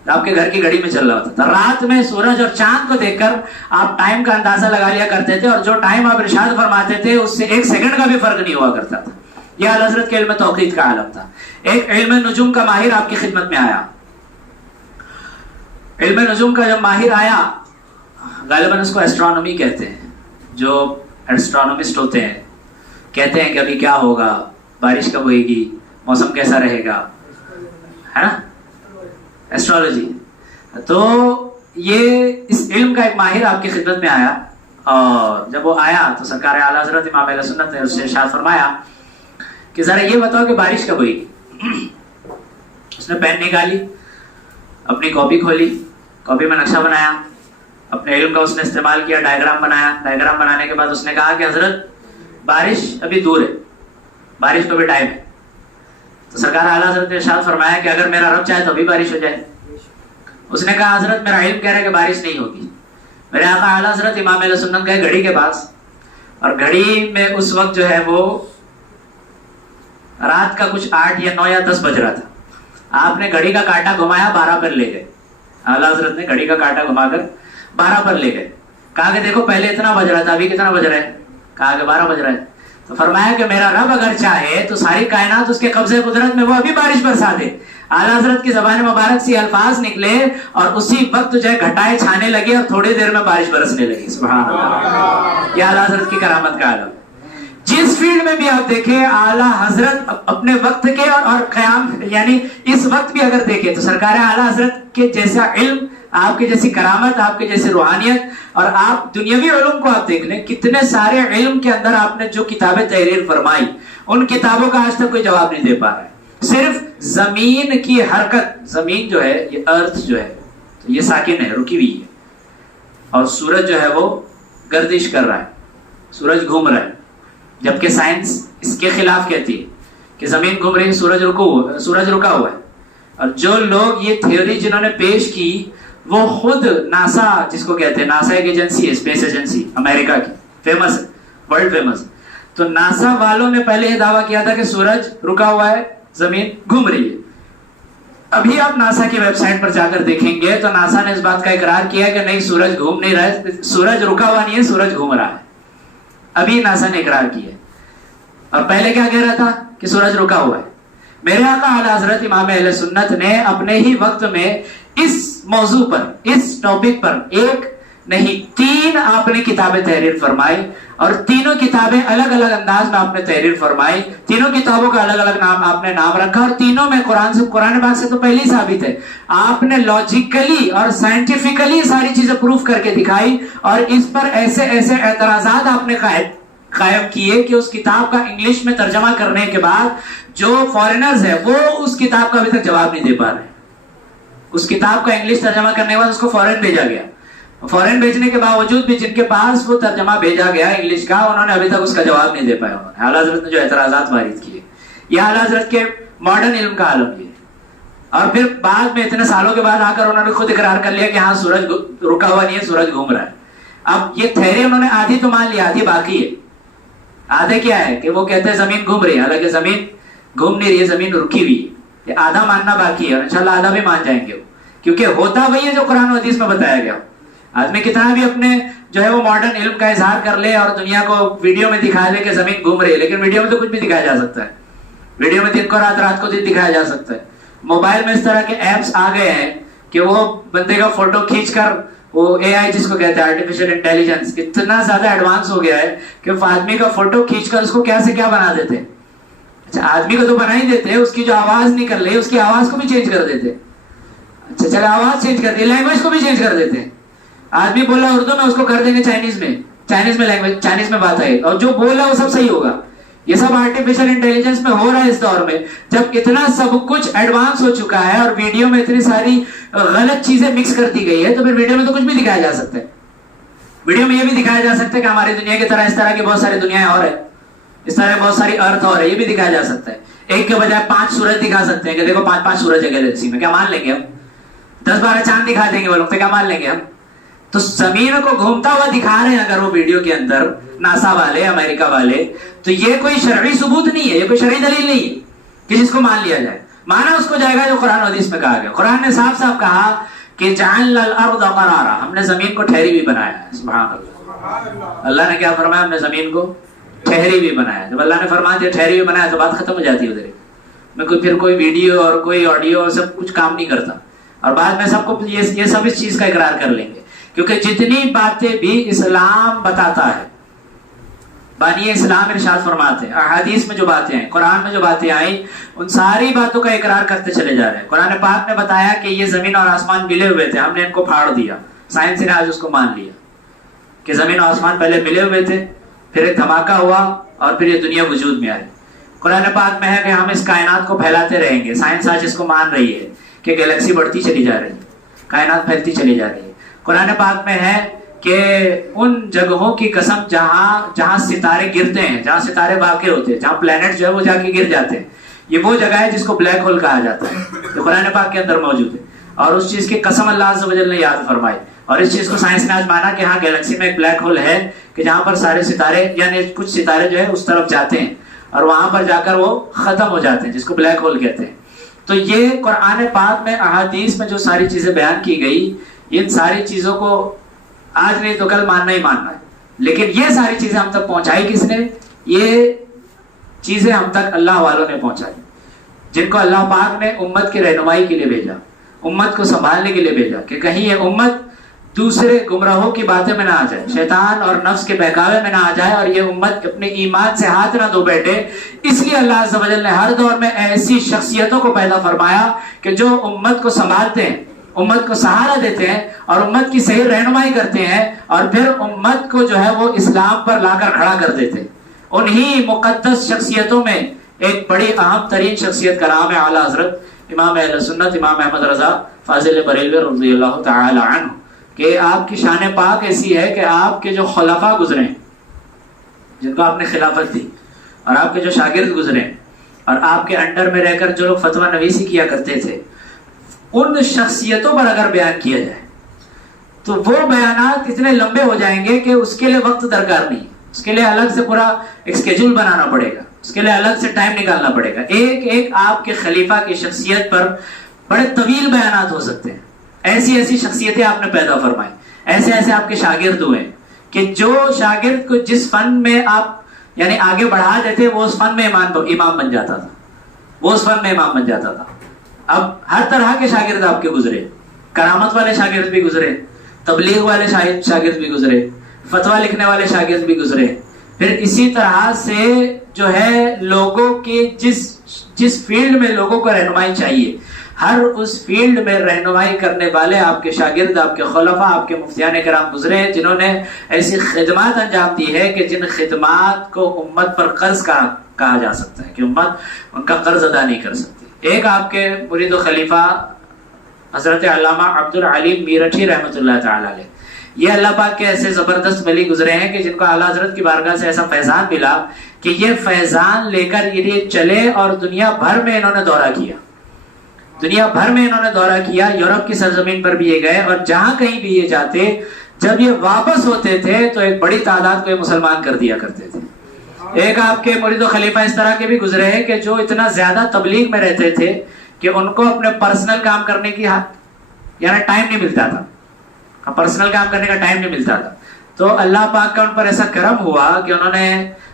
آپ کے گھر کی گھڑی میں چل رہا ہوتا تھا. رات میں سورج اور چاند کو دیکھ کر آپ ٹائم کا اندازہ لگا لیا کرتے تھے, اور جو ٹائم آپ ارشاد فرماتے تھے اس سے ایک سیکنڈ کا بھی فرق نہیں ہوا کرتا تھا. یہ اعلیٰ حضرت کے علم توقیت کا عالم تھا. ایک علم نجوم کا ماہر آپ کی خدمت میں آیا. علم نجوم کا جب ماہر آیا, غالباً اس کو ایسٹرونومی کہتے ہیں, جو ایسٹرونومسٹ ہوتے ہیں کہتے ہیں کہ ابھی کیا ہوگا, بارش کب ہوئے گی, موسم کیسا رہے گا, ہے نا, ایسٹرولوجی. تو یہ اس علم کا ایک ماہر آپ کی خدمت میں آیا, اور جب وہ آیا تو سرکار اعلیٰ حضرت امام اہل سنت نے اس سے ارشاد فرمایا کہ ذرا یہ بتاؤ کہ بارش کب ہوئی. اس نے پین نکالی, اپنی کاپی کھولی, کاپی میں نقشہ بنایا, اپنے علم کا اس نے استعمال کیا, ڈائیگرام بنایا. ڈائیگرام بنانے کے بعد اس نے کہا کہ حضرت بارش ابھی دور ہے, بارش کو بھی ٹائم ہے. تو سرکار اعلیٰ حضرت نے ارشاد فرمایا کہ اگر میرا رب چاہے تو بھی بارش ہو جائے. اس نے کہا حضرت میرا علم کہہ رہا ہے کہ بارش نہیں ہوگی. میرے آقا اعلیٰ حضرت امام اہل سنت گئے گھڑی کے پاس, اور گھڑی میں اس وقت جو ہے وہ رات کا کچھ 8 یا 9 یا 10 بج رہا تھا. آپ نے گھڑی کا کانٹا گھمایا, 12 پر لے گئے. اعلیٰ حضرت نے گھڑی کا کانٹا گھما کر 12 پر لے گئے. کہا کہ دیکھو پہلے اتنا بج رہا تھا, ابھی کتنا بج رہا ہے؟ کہا کہ 12 بج رہا ہے. تو فرمایا کہ میرا رب اگر چاہے تو ساری کائنات اس کے قبضے قدرت میں وہ ابھی بارش برسا دے. اعلیٰ حضرت کی زبان مبارک سے الفاظ نکلے اور اسی وقت جو ہے گھٹائیں چھانے لگی اور تھوڑی دیر میں بارش برسنے لگی. سبحان اللہ, یہ اعلیٰ حضرت کی کرامت کا عالم. جس فیلڈ میں بھی آپ دیکھیں اعلیٰ حضرت اپنے وقت کے اور قیام, یعنی اس وقت بھی اگر دیکھیں تو سرکار اعلیٰ حضرت کے جیسا علم, آپ کی جیسی کرامت, آپ کی جیسی روحانیت, اور آپ دنیاوی علوم کو آپ دیکھ لیں, کتنے سارے علم کے اندر آپ نے جو کتابیں تحریر فرمائی ان کتابوں کا آج تک کوئی جواب نہیں دے پا رہا ہے. صرف زمین کی حرکت, زمین جو ہے یہ ارتھ جو ہے یہ ساکن ہے, رکی ہوئی ہے, اور سورج جو ہے وہ گردش کر رہا ہے, سورج گھوم رہا ہے. جبکہ سائنس اس کے خلاف کہتی ہے کہ زمین گھوم رہی ہے, سورج رکا ہوا ہے. اور جو لوگ یہ تھیوری جنہوں نے پیش کی وہ خود ناسا, جس کو کہتے ہیں ناسا ایک ایجنسی ہے, اسپیس ایجنسی امریکہ کی, فیمس ہے, ورلڈ فیمس. تو ناسا والوں نے پہلے یہ دعویٰ کیا تھا کہ سورج رکا ہوا ہے, زمین گھوم رہی ہے. ابھی آپ ناسا کی ویب سائٹ پر جا کر دیکھیں گے تو ناسا نے اس بات کا اقرار کیا کہ نہیں, سورج گھوم نہیں رہا ہے, سورج رکا ہوا نہیں ہے, سورج گھوم رہا ہے. ابھی ناسا نے اقرار کیا ہے. اور پہلے کیا کہہ رہا تھا کہ سورج رکا ہوا ہے. میرے آقا اعلیٰ حضرت امام اہل سنت نے اپنے ہی وقت میں اس موضوع پر, اس ٹاپک پر ایک نہیں 3 آپ نے کتابیں تحریر فرمائی, اور تینوں کتابیں الگ الگ انداز میں آپ نے تحریر فرمائی. تینوں کتابوں کا الگ الگ نام آپ نے نام رکھا, اور تینوں میں قرآن پاک سے تو پہلے ہی ثابت ہے. آپ نے لاجیکلی اور سائنٹیفکلی ساری چیزیں پروف کر کے دکھائی, اور اس پر ایسے ایسے اعتراضات آپ نے قائم کیے کہ اس کتاب کا انگلش میں ترجمہ کرنے کے بعد جو فارینرز ہیں وہ اس کتاب کا ابھی تک جواب نہیں دے پا رہے. اس کتاب کا انگلش ترجمہ کرنے کے بعد اس کو فورین بھیجا گیا. فورین بھیجنے کے باوجود بھی جن کے پاس وہ ترجمہ بھیجا گیا انگلش کا, انہوں نے ابھی تک اس کا جواب نہیں دے پایا. انہوں نے اعلیٰ حضرت نے جو اعتراضات وارد کیے, یہ اعلیٰ حضرت کے ماڈرن علم کا عالم یہ. اور پھر بعد میں اتنے سالوں کے بعد آ کر انہوں نے خود اقرار کر لیا کہ ہاں سورج رکا ہوا نہیں ہے, سورج گھوم رہا ہے. اب یہ تھیوری انہوں نے آدھی تو مان لیا, آدھی باقی ہے. آدھے کیا ہے کہ وہ کہتے ہیں زمین گھوم رہی ہے, حالانکہ زمین گھوم نہیں رہی ہے, زمین رکی ہوئی ہے. یہ آدھا ماننا باقی ہے, اور انشاءاللہ آدھا بھی مان جائیں گے وہ, کیونکہ ہوتا وہی ہے جو قرآن و حدیث میں بتایا گیا. آدمی کتنا بھی اپنے جو ہے وہ ماڈرن علم کا اظہار کر لے اور دنیا کو ویڈیو میں دکھا لے کہ زمین گھوم رہی ہے, لیکن ویڈیو میں تو کچھ بھی دکھایا جا سکتا ہے. ویڈیو میں دن کو رات, رات کو دن دکھایا جا سکتا ہے. موبائل میں اس طرح کے ایپس آ گئے ہیں کہ وہ بندے کا فوٹو کھینچ کر وہ اے آئی جس کو کہتے ہیں آرٹیفیشل انٹیلیجنس اتنا زیادہ ایڈوانس ہو گیا ہے کہ وہ آدمی کا فوٹو کھینچ کر اس کو کیا سے کیا بنا دیتے ہیں. اچھا آدمی کو تو بنا ہی دیتے ہیں, اس کی جو آواز نکل رہی ہے اس کی آواز کو بھی چینج کر دیتے. اچھا چلے آواز چینج کر دی, لینگویج کو بھی چینج کر دیتے ہیں. آدمی بول رہا اردو میں اس کو کر دیں گے چائنیز میں لینگویج, چائنیز میں بات آئے اور جو بول رہا ہے وہ سب صحیح ہوگا. یہ سب آرٹیفیشل انٹیلیجنس میں ہو رہا ہے اس دور میں, جب اتنا سب کچھ ایڈوانس ہو چکا ہے اور ویڈیو میں اتنی ساری غلط چیزیں مکس کر دی گئی ہے, تو پھر ویڈیو میں تو کچھ بھی دکھایا جا سکتا ہے. ویڈیو میں یہ بھی دکھایا جا سکتا ہے کہ ہماری دنیا کی طرح اس طرح کی بہت ساری دنیا اور ہے, اس طرح بہت ساری ارتھ اور ہے, یہ بھی دکھایا جا سکتا ہے. ایک کے بجائے 5 سورج دکھا سکتے ہیں کہ دیکھو 5 سورج ہے گیلیکسی میں, کیا مان لیں گے ہم؟ 10-12 چاند دکھا دیں گے وہ لوگ, تو کیا مان لیں گے ہم؟ تو زمین کو گھومتا ہوا دکھا رہے ہیں اگر وہ ویڈیو کے اندر ناسا والے, امریکہ والے, تو یہ کوئی شرعی ثبوت نہیں ہے, یہ کوئی شرعی دلیل نہیں ہے کہ جس کو مان لیا جائے. مانا اس کو جائے گا جو قرآن و حدیث میں کہا گیا. قرآن نے صاف صاف کہا کہ جعلنا الارض قرارا, ہم نے زمین کو ٹھہری بھی بنایا ہے. سبحان اللہ. اللہ نے کیا فرمایا؟ ہم نے زمین کو ٹھہری بھی بنایا. جب اللہ نے فرما دیا ٹھہری بھی بنایا تو بات ختم ہو جاتی ہے. ادھر میں پھر کوئی ویڈیو اور کوئی آڈیو سب کچھ کام نہیں کرتا, اور بعد میں سب کو یہ سب اس چیز کا اقرار کر لیں گے, کیونکہ جتنی باتیں بھی اسلام بتاتا ہے, بانی اسلام ارشاد فرماتے ہیں, احادیث میں جو باتیں ہیں, قرآن میں جو باتیں آئیں, ان ساری باتوں کا اقرار کرتے چلے جا رہے ہیں. قرآن پاک نے بتایا کہ یہ زمین اور آسمان ملے ہوئے تھے, ہم نے ان کو پھاڑ دیا. سائنس نے آج اس کو مان لیا کہ زمین اور آسمان پہلے ملے ہوئے تھے, پھر ایک دھماکہ ہوا اور پھر یہ دنیا وجود میں آئی. قرآن پاک میں ہے کہ ہم اس کائنات کو پھیلاتے رہیں گے. سائنس آج اس کو مان رہی ہے کہ گیلیکسی بڑھتی چلی جا رہی ہے, کائنات پھیلتی چلی جا رہی ہے. قرآن پاک میں ہے کہ ان جگہوں کی قسم جہاں ستارے گرتے ہیں, جہاں ستارے واقع ہوتے ہیں, جہاں پلینٹ جو ہے وہ جا کے گر جاتے ہیں, یہ وہ جگہ ہے جس کو بلیک ہول کہا جاتا ہے, جو قرآن پاک کے اندر موجود ہے. اور اس چیز کی قسم اللہ عز و جل نے یاد فرمائی, اور اس چیز کو سائنس نے آج مانا کہ ہاں گیلیکسی میں ایک بلیک ہول ہے کہ جہاں پر سارے ستارے یعنی کچھ ستارے جو ہے اس طرف جاتے ہیں اور وہاں پر جا کر وہ ختم ہو جاتے ہیں, جس کو بلیک ہول کہتے ہیں. تو یہ قرآن پاک میں احادیث میں جو ساری چیزیں بیان کی گئی, ان ساری چیزوں کو آج نہیں تو کل ماننا ہی ماننا ہے. لیکن یہ ساری چیزیں ہم تک پہنچائی کس نے؟ یہ چیزیں ہم تک اللہ والوں نے پہنچائی, جن کو اللہ پاک نے امت کی رہنمائی کے لیے بھیجا, امت کو سنبھالنے کے لیے بھیجا, کہ کہیں یہ امت دوسرے گمراہوں کی باتیں میں نہ آ جائے, شیطان اور نفس کے بہکاوے میں نہ آ جائے, اور یہ امت اپنے ایمان سے ہاتھ نہ دھو بیٹھے. اس لیے اللہ عز و جل نے ہر دور میں ایسی شخصیتوں کو پیدا فرمایا کہ جو امت کو سنبھالتے ہیں, امت کو سہارا دیتے ہیں اور امت کی صحیح رہنمائی کرتے ہیں, اور پھر امت کو جو ہے وہ اسلام پر لا کر کھڑا کر دیتے ہیں. انہی مقدس شخصیتوں میں ایک بڑی اہم ترین شخصیت کا نام ہے اعلیٰ حضرت امام اہل سنت امام احمد رضا فاضل بریلوی رضی اللہ تعالی عنہ, کہ آپ کی شان پاک ایسی ہے کہ آپ کے جو خلفاء گزرے ہیں, جن کو آپ نے خلافت دی, اور آپ کے جو شاگرد گزرے ہیں, اور آپ کے انڈر میں رہ کر جو لوگ فتویٰ نویسی کیا کرتے تھے, ان شخصیتوں پر اگر بیان کیا جائے تو وہ بیانات اتنے لمبے ہو جائیں گے کہ اس کے لیے وقت درکار نہیں. اس کے لیے الگ سے پورا ایک اسکیڈول بنانا پڑے گا, اس کے لیے الگ سے ٹائم نکالنا پڑے گا. ایک ایک آپ کے خلیفہ کی شخصیت پر بڑے طویل بیانات ہو سکتے ہیں. ایسی ایسی شخصیتیں آپ نے پیدا فرمائی, ایسے ایسے آپ کے شاگرد ہوئے کہ جو شاگرد کو جس فن میں آپ یعنی آگے بڑھا دیتے وہ اس فن میں امام بن جاتا تھا, وہ اس فن میں امام بن جاتا تھا. اب ہر طرح کے شاگرد آپ کے گزرے, کرامت والے شاگرد بھی گزرے, تبلیغ والے شاگرد بھی گزرے, فتویٰ لکھنے والے شاگرد بھی گزرے. پھر اسی طرح سے جو ہے لوگوں کے جس فیلڈ میں لوگوں کو رہنمائی چاہیے, ہر اس فیلڈ میں رہنمائی کرنے والے آپ کے شاگرد, آپ کے خلفاء, آپ کے مفتیان کرام گزرے ہیں, جنہوں نے ایسی خدمات انجام دی ہے کہ جن خدمات کو امت پر قرض کہا جا سکتا ہے کہ امت ان کا قرض ادا نہیں کر سکتی. ایک آپ کے مرید و خلیفہ حضرت علامہ عبد العلیم میرٹھی رحمۃ اللہ تعالی علیہ, یہ اللہ پاک کے ایسے زبردست ولی گزرے ہیں کہ جن کو اعلیٰ حضرت کی بارگاہ سے ایسا فیضان ملا کہ یہ فیضان لے کر یہ چلے اور دنیا بھر میں انہوں نے دورہ کیا, دنیا بھر میں انہوں نے دورہ کیا. یورپ کی سرزمین پر بھی یہ گئے, اور جہاں کہیں بھی یہ جاتے, جب یہ واپس ہوتے تھے تو ایک بڑی تعداد کو یہ مسلمان کر دیا کرتے تھے. ایک آپ کے مرید و خلیفہ اس طرح کے بھی گزرے ہیں کہ جو اتنا زیادہ تبلیغ میں رہتے تھے کہ ان کو اپنے پرسنل کام کرنے کی یعنی ٹائم نہیں ملتا تھا, پرسنل کام کرنے کا ٹائم نہیں ملتا تھا. تو اللہ پاک کا ان پر ایسا کرم ہوا کہ انہوں نے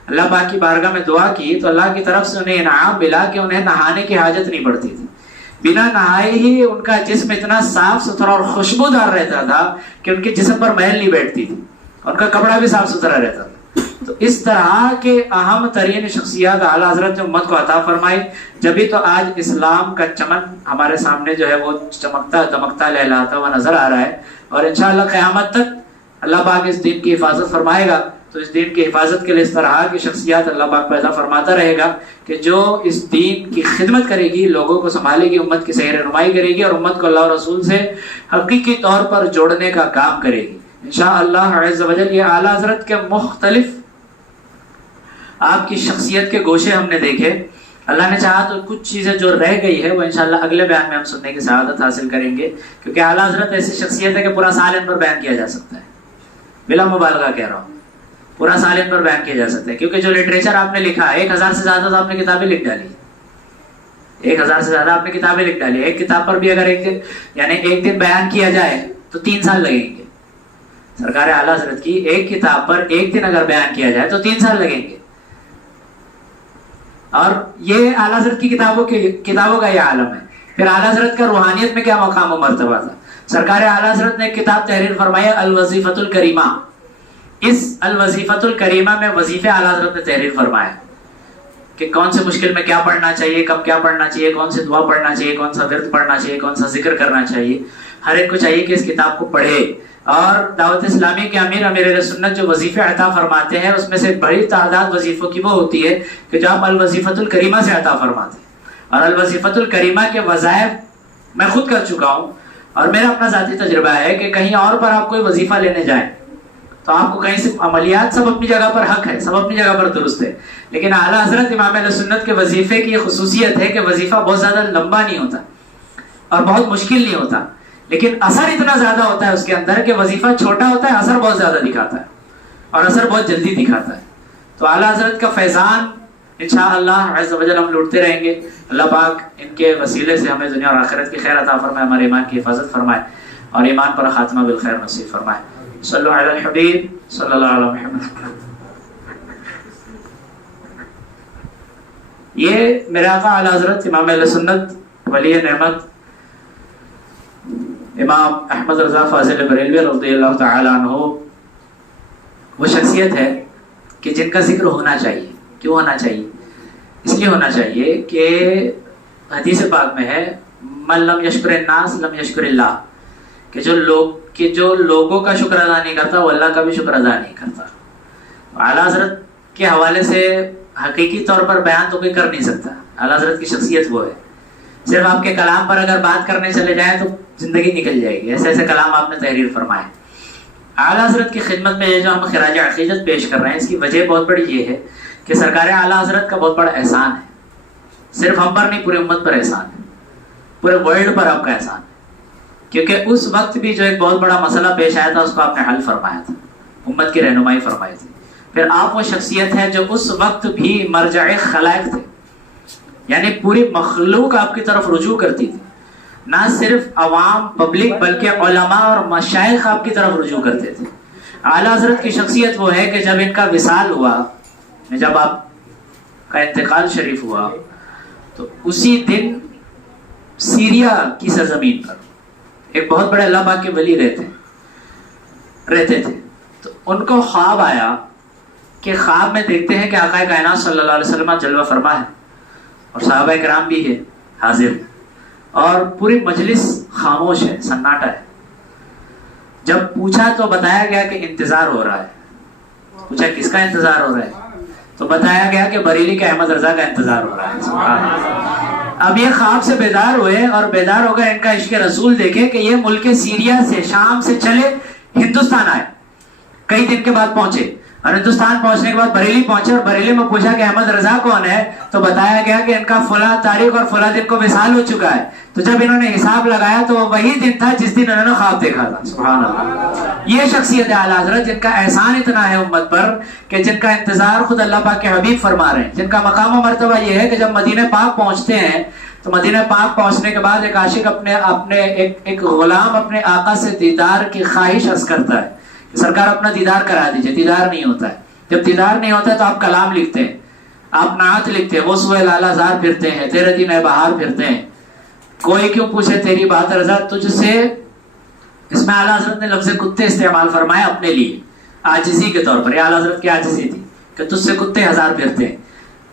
اللہ پاک کی بارگاہ میں دعا کی تو اللہ کی طرف سے انہیں انعام ملا کہ انہیں نہانے کی حاجت نہیں پڑتی تھی. بنا نہائے ہی ان کا جسم اتنا صاف ستھرا اور خوشبودار رہتا تھا کہ ان کے جسم پر میل نہیں بیٹھتی تھی، ان کا کپڑا بھی صاف ستھرا رہتا تھا. تو اس طرح کے اہم ترین شخصیات اعلیٰ حضرت نے امت کو عطا فرمائی. جبھی تو آج اسلام کا چمن ہمارے سامنے جو ہے وہ چمکتا دمکتا لہلاتا ہوا نظر آ رہا ہے، اور انشاءاللہ قیامت تک اللہ پاک اس دین کی حفاظت فرمائے گا. تو اس دین کی حفاظت کے لیے اس طرح کی شخصیات اللہ پاک پیدا فرماتا رہے گا کہ جو اس دین کی خدمت کرے گی، لوگوں کو سنبھالے گی، امت کی صحیح رہنمائی کرے گی، اور امت کو اللہ اور رسول سے حقیقی طور پر جوڑنے کا کام کرے گی انشاءاللہ عز و جل. یہ اعلیٰ حضرت کے مختلف آپ کی شخصیت کے گوشے ہم نے دیکھے. اللہ نے چاہا تو کچھ چیزیں جو رہ گئی ہے وہ انشاءاللہ اگلے بیان میں ہم سننے کی سعادت حاصل کریں گے، کیونکہ اعلیٰ حضرت ایسی شخصیت ہے کہ پورا سال ان پر بیان کیا جا سکتا ہے. بلا مبالغہ کہہ رہا ہوں، پورا سال ان پر بیان کیا جا سکتا ہے، کیونکہ جو لٹریچر آپ نے لکھا 1000 سے زیادہ تو آپ نے کتابیں لکھ ڈالی. 1000 سے زیادہ آپ نے کتابیں لکھ ڈالی. ایک کتاب پر بھی اگر ایک دن بیان کیا جائے تو 3 سال لگیں گے. سرکار اعلیٰ حضرت کی ایک کتاب پر ایک دن اگر بیان کیا جائے تو 3 سال لگیں گے. اور یہ اعلیٰ حضرت کی کتابوں کا یہ عالم ہے. پھر اعلیٰ حضرت کا روحانیت میں کیا مقام و مرتبہ تھا. سرکار اعلیٰ حضرت نے ایک کتاب تحریر فرمائی الوظیفۃ الکریمہ. اس الوظیفۃ الکریمہ میں وظیفے اعلیٰ حضرت نے تحریر فرمایا کہ کون سے مشکل میں کیا پڑھنا چاہیے، کب کیا پڑھنا چاہیے، کون سی دعا پڑھنا چاہیے، کون سا ورد پڑھنا چاہیے، کون سا ذکر کرنا چاہیے. ہر ایک کو چاہیے کہ اس کتاب کو پڑھے. اور دعوت اسلامی کے امیر اہل سنت جو وظیفے عطا فرماتے ہیں اس میں سے بڑی تعداد وظیفوں کی وہ ہوتی ہے کہ جو آپ الوظیفۃ الکریمہ سے عطا فرماتے ہیں. اور الوظیفۃ الکریمہ کے وظائف میں خود کر چکا ہوں، اور میرا اپنا ذاتی تجربہ ہے کہ کہیں اور پر آپ کوئی وظیفہ لینے جائیں تو آپ کو کہیں سے عملیات سب اپنی جگہ پر حق ہے، سب اپنی جگہ پر درست ہے، لیکن اعلیٰ حضرت امام اہل سنت کے وظیفے کی یہ خصوصیت ہے کہ وظیفہ بہت زیادہ لمبا نہیں ہوتا اور بہت مشکل نہیں ہوتا، لیکن اثر اتنا زیادہ ہوتا ہے اس کے اندر کہ وظیفہ چھوٹا ہوتا ہے، اثر بہت زیادہ دکھاتا ہے اور اثر بہت جلدی دکھاتا ہے. تو اعلیٰ حضرت کا فیضان انشاءاللہ عز و جل ہم لوٹتے رہیں گے. اللہ پاک ان کے وسیلے سے ہمیں دنیا اور آخرت کی خیر عطا فرمائے، ہمارے ایمان کی حفاظت فرمائے اور ایمان پر خاتمہ بالخیر نصیب فرمائے. صلو علی الحبیب صلی اللہ علیہ محمد. یہ میرے آقا اعلیٰ حضرت امام اہل سنت ولی نعمت امام احمد رضا فاضل بریلوی رضی اللہ تعالی عنہ وہ شخصیت ہے کہ جن کا ذکر ہونا چاہیے. کیوں ہونا چاہیے؟ اس لیے ہونا چاہیے کہ حدیث پاک میں ہے من لم یشکر الناس لم یشکر اللہ، کہ جو لوگوں کا شکر ادا نہیں کرتا وہ اللہ کا بھی شکر ادا نہیں کرتا. اعلیٰ حضرت کے حوالے سے حقیقی طور پر بیان تو کوئی کر نہیں سکتا. اعلیٰ حضرت کی شخصیت وہ ہے، صرف آپ کے کلام پر اگر بات کرنے چلے جائیں تو زندگی نکل جائے گی. ایسے ایسے کلام آپ نے تحریر فرمائے. اعلیٰ حضرت کی خدمت میں یہ جو ہم خراج عقیدت پیش کر رہے ہیں اس کی وجہ بہت بڑی یہ ہے کہ سرکار اعلیٰ حضرت کا بہت بڑا احسان ہے. صرف ہم پر نہیں، پوری امت پر احسان ہے، پورے ورلڈ پر آپ کا احسان ہے. کیونکہ اس وقت بھی جو ایک بہت بڑا مسئلہ پیش آیا تھا اس کو آپ نے حل فرمایا تھا، امت کی رہنمائی فرمائی تھی. پھر آپ وہ شخصیت ہے جو اس وقت بھی مرجع خلائق تھے، یعنی پوری مخلوق آپ کی طرف رجوع کرتی تھی. نہ صرف عوام پبلک بلکہ علماء اور مشائخ آپ کی طرف رجوع کرتے تھے. اعلیٰ حضرت کی شخصیت وہ ہے کہ جب ان کا وصال ہوا، جب آپ کا انتقال شریف ہوا، تو اسی دن سیریا کی سرزمین پر ایک بہت بڑے اللہ پاک کے ولی رہتے تھے. تو ان کو خواب آیا کہ خواب میں دیکھتے ہیں کہ آقا کائنات صلی اللہ علیہ وسلم جلوہ فرما ہے اور صحابہ کرام بھی ہے حاضر، اور پوری مجلس خاموش ہے، سناٹا ہے. جب پوچھا تو بتایا گیا کہ انتظار ہو رہا ہے. پوچھا کس کا انتظار ہو رہا ہے؟ تو بتایا گیا کہ بریلی کے احمد رضا کا انتظار ہو رہا ہے. سبحان اللہ. اب یہ خواب سے بیدار ہوئے اور بیدار ہو گئے ان کا عشق رسول دیکھے کہ یہ ملک سیریا سے شام سے چلے ہندوستان آئے. کئی دن کے بعد پہنچے اور ہندوستان پہنچنے کے بعد بریلی پہنچے اور بریلی میں پوچھا کہ احمد رضا کون ہے؟ تو بتایا گیا کہ ان کا فلاں تاریخ اور فلاں دن کو وصال ہو چکا ہے. تو جب انہوں نے حساب لگایا تو وہی دن تھا جس دن انہوں نے خواب دیکھا تھا. سبحان اللہ. یہ شخصیت ہے اعلیٰ حضرت جن کا احسان اتنا ہے امت پر کہ جن کا انتظار خود اللہ پاک کے حبیب فرما رہے ہیں. جن کا مقام و مرتبہ یہ ہے کہ جب مدینہ پاک پہنچتے ہیں تو مدینہ پاک پہنچنے کے بعد ایک عاشق اپنے ایک غلام اپنے آقا سے دیدار کی خواہش عرض کرتا ہے کہ سرکار اپنا دیدار کرا دیجئے. دیدار نہیں ہوتا ہے. جب دیدار نہیں ہوتا ہے تو آپ کلام لکھتے ہیں، آپ نعت لکھتے ہیں، وہ سوئے لالا زار پھرتے ہیں، تیرے دن اے بہار پھرتے ہیں. کوئی کیوں پوچھے تیری بات رضا تجھ سے, اس میں اعلیٰ حضرت نے لفظ کتے استعمال فرمایا اپنے لیے عاجزی کے طور پر. یہ اعلیٰ حضرت کی عاجزی تھی کہ تجھ سے کتے 1000 پھرتے ہیں,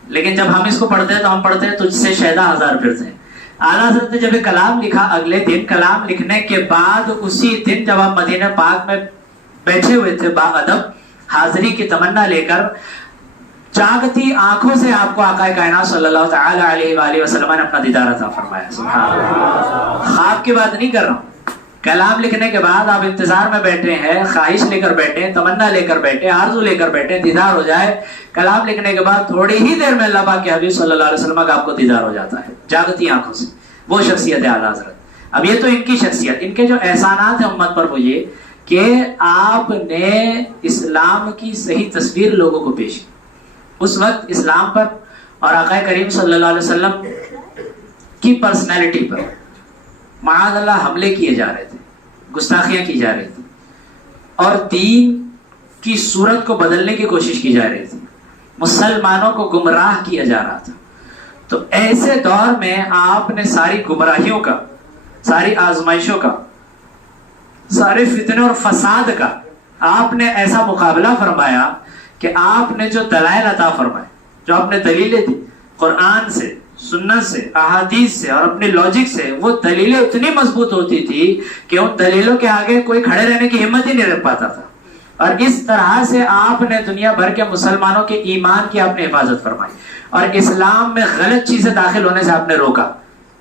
لیکن جب ہم اس کو پڑھتے ہیں تو ہم پڑھتے ہیں تجھ سے شیدا 1000 پھرتے ہیں. اعلیٰ حضرت نے جب کلام لکھا, اگلے دن کلام لکھنے کے بعد اسی دن جب آپ مدینہ پاک میں بیٹھے ہوئے تھے با ادب حاضری کی تمنا لے کر, جاگتی آنکھوں سے آپ کو آقا کائنات صلی اللہ تعالی علیہ وآلہ وسلم نے اپنا دیدار عطا فرمایا. سبحان اللہ. خواب کی بات نہیں کر رہا ہوں, کلام لکھنے کے بعد آپ انتظار میں بیٹھے ہیں, خواہش لے کر بیٹھے, تمنا لے کر بیٹھے, آرزو لے کر بیٹھے, دیدار ہو جائے. کلام لکھنے کے بعد تھوڑی ہی دیر میں اللہ پاک کے حبیب صلی اللہ علیہ وسلم کا آپ کو دیدار ہو جاتا ہے جاگتی آنکھوں سے. وہ شخصیت ہے اعلیٰ حضرت. اب یہ تو ان کی شخصیت, ان کے جو احسانات ہیں امت پر وہ یہ کہ آپ نے اسلام کی صحیح تصویر لوگوں کو پیش کی. اس وقت اسلام پر اور آقا کریم صلی اللہ علیہ وسلم کی پرسنالٹی پر معاذ اللہ حملے کیے جا رہے تھے, گستاخیاں کی جا رہی تھی, اور دین کی صورت کو بدلنے کی کوشش کی جا رہی تھی, مسلمانوں کو گمراہ کیا جا رہا تھا. تو ایسے دور میں آپ نے ساری گمراہیوں کا, ساری آزمائشوں کا, سارے فتنے اور فساد کا آپ نے ایسا مقابلہ فرمایا کہ آپ نے جو دلائل عطا فرمائے, جو آپ نے دلیلیں دی قرآن سے, سنت سے, احادیث سے اور اپنے لاجک سے, وہ دلیلیں اتنی مضبوط ہوتی تھی کہ ان دلیلوں کے آگے کوئی کھڑے رہنے کی ہمت ہی نہیں رکھ پاتا تھا. اور اس طرح سے آپ نے دنیا بھر کے مسلمانوں کے ایمان کی آپ نے حفاظت فرمائی اور اسلام میں غلط چیزیں داخل ہونے سے آپ نے روکا.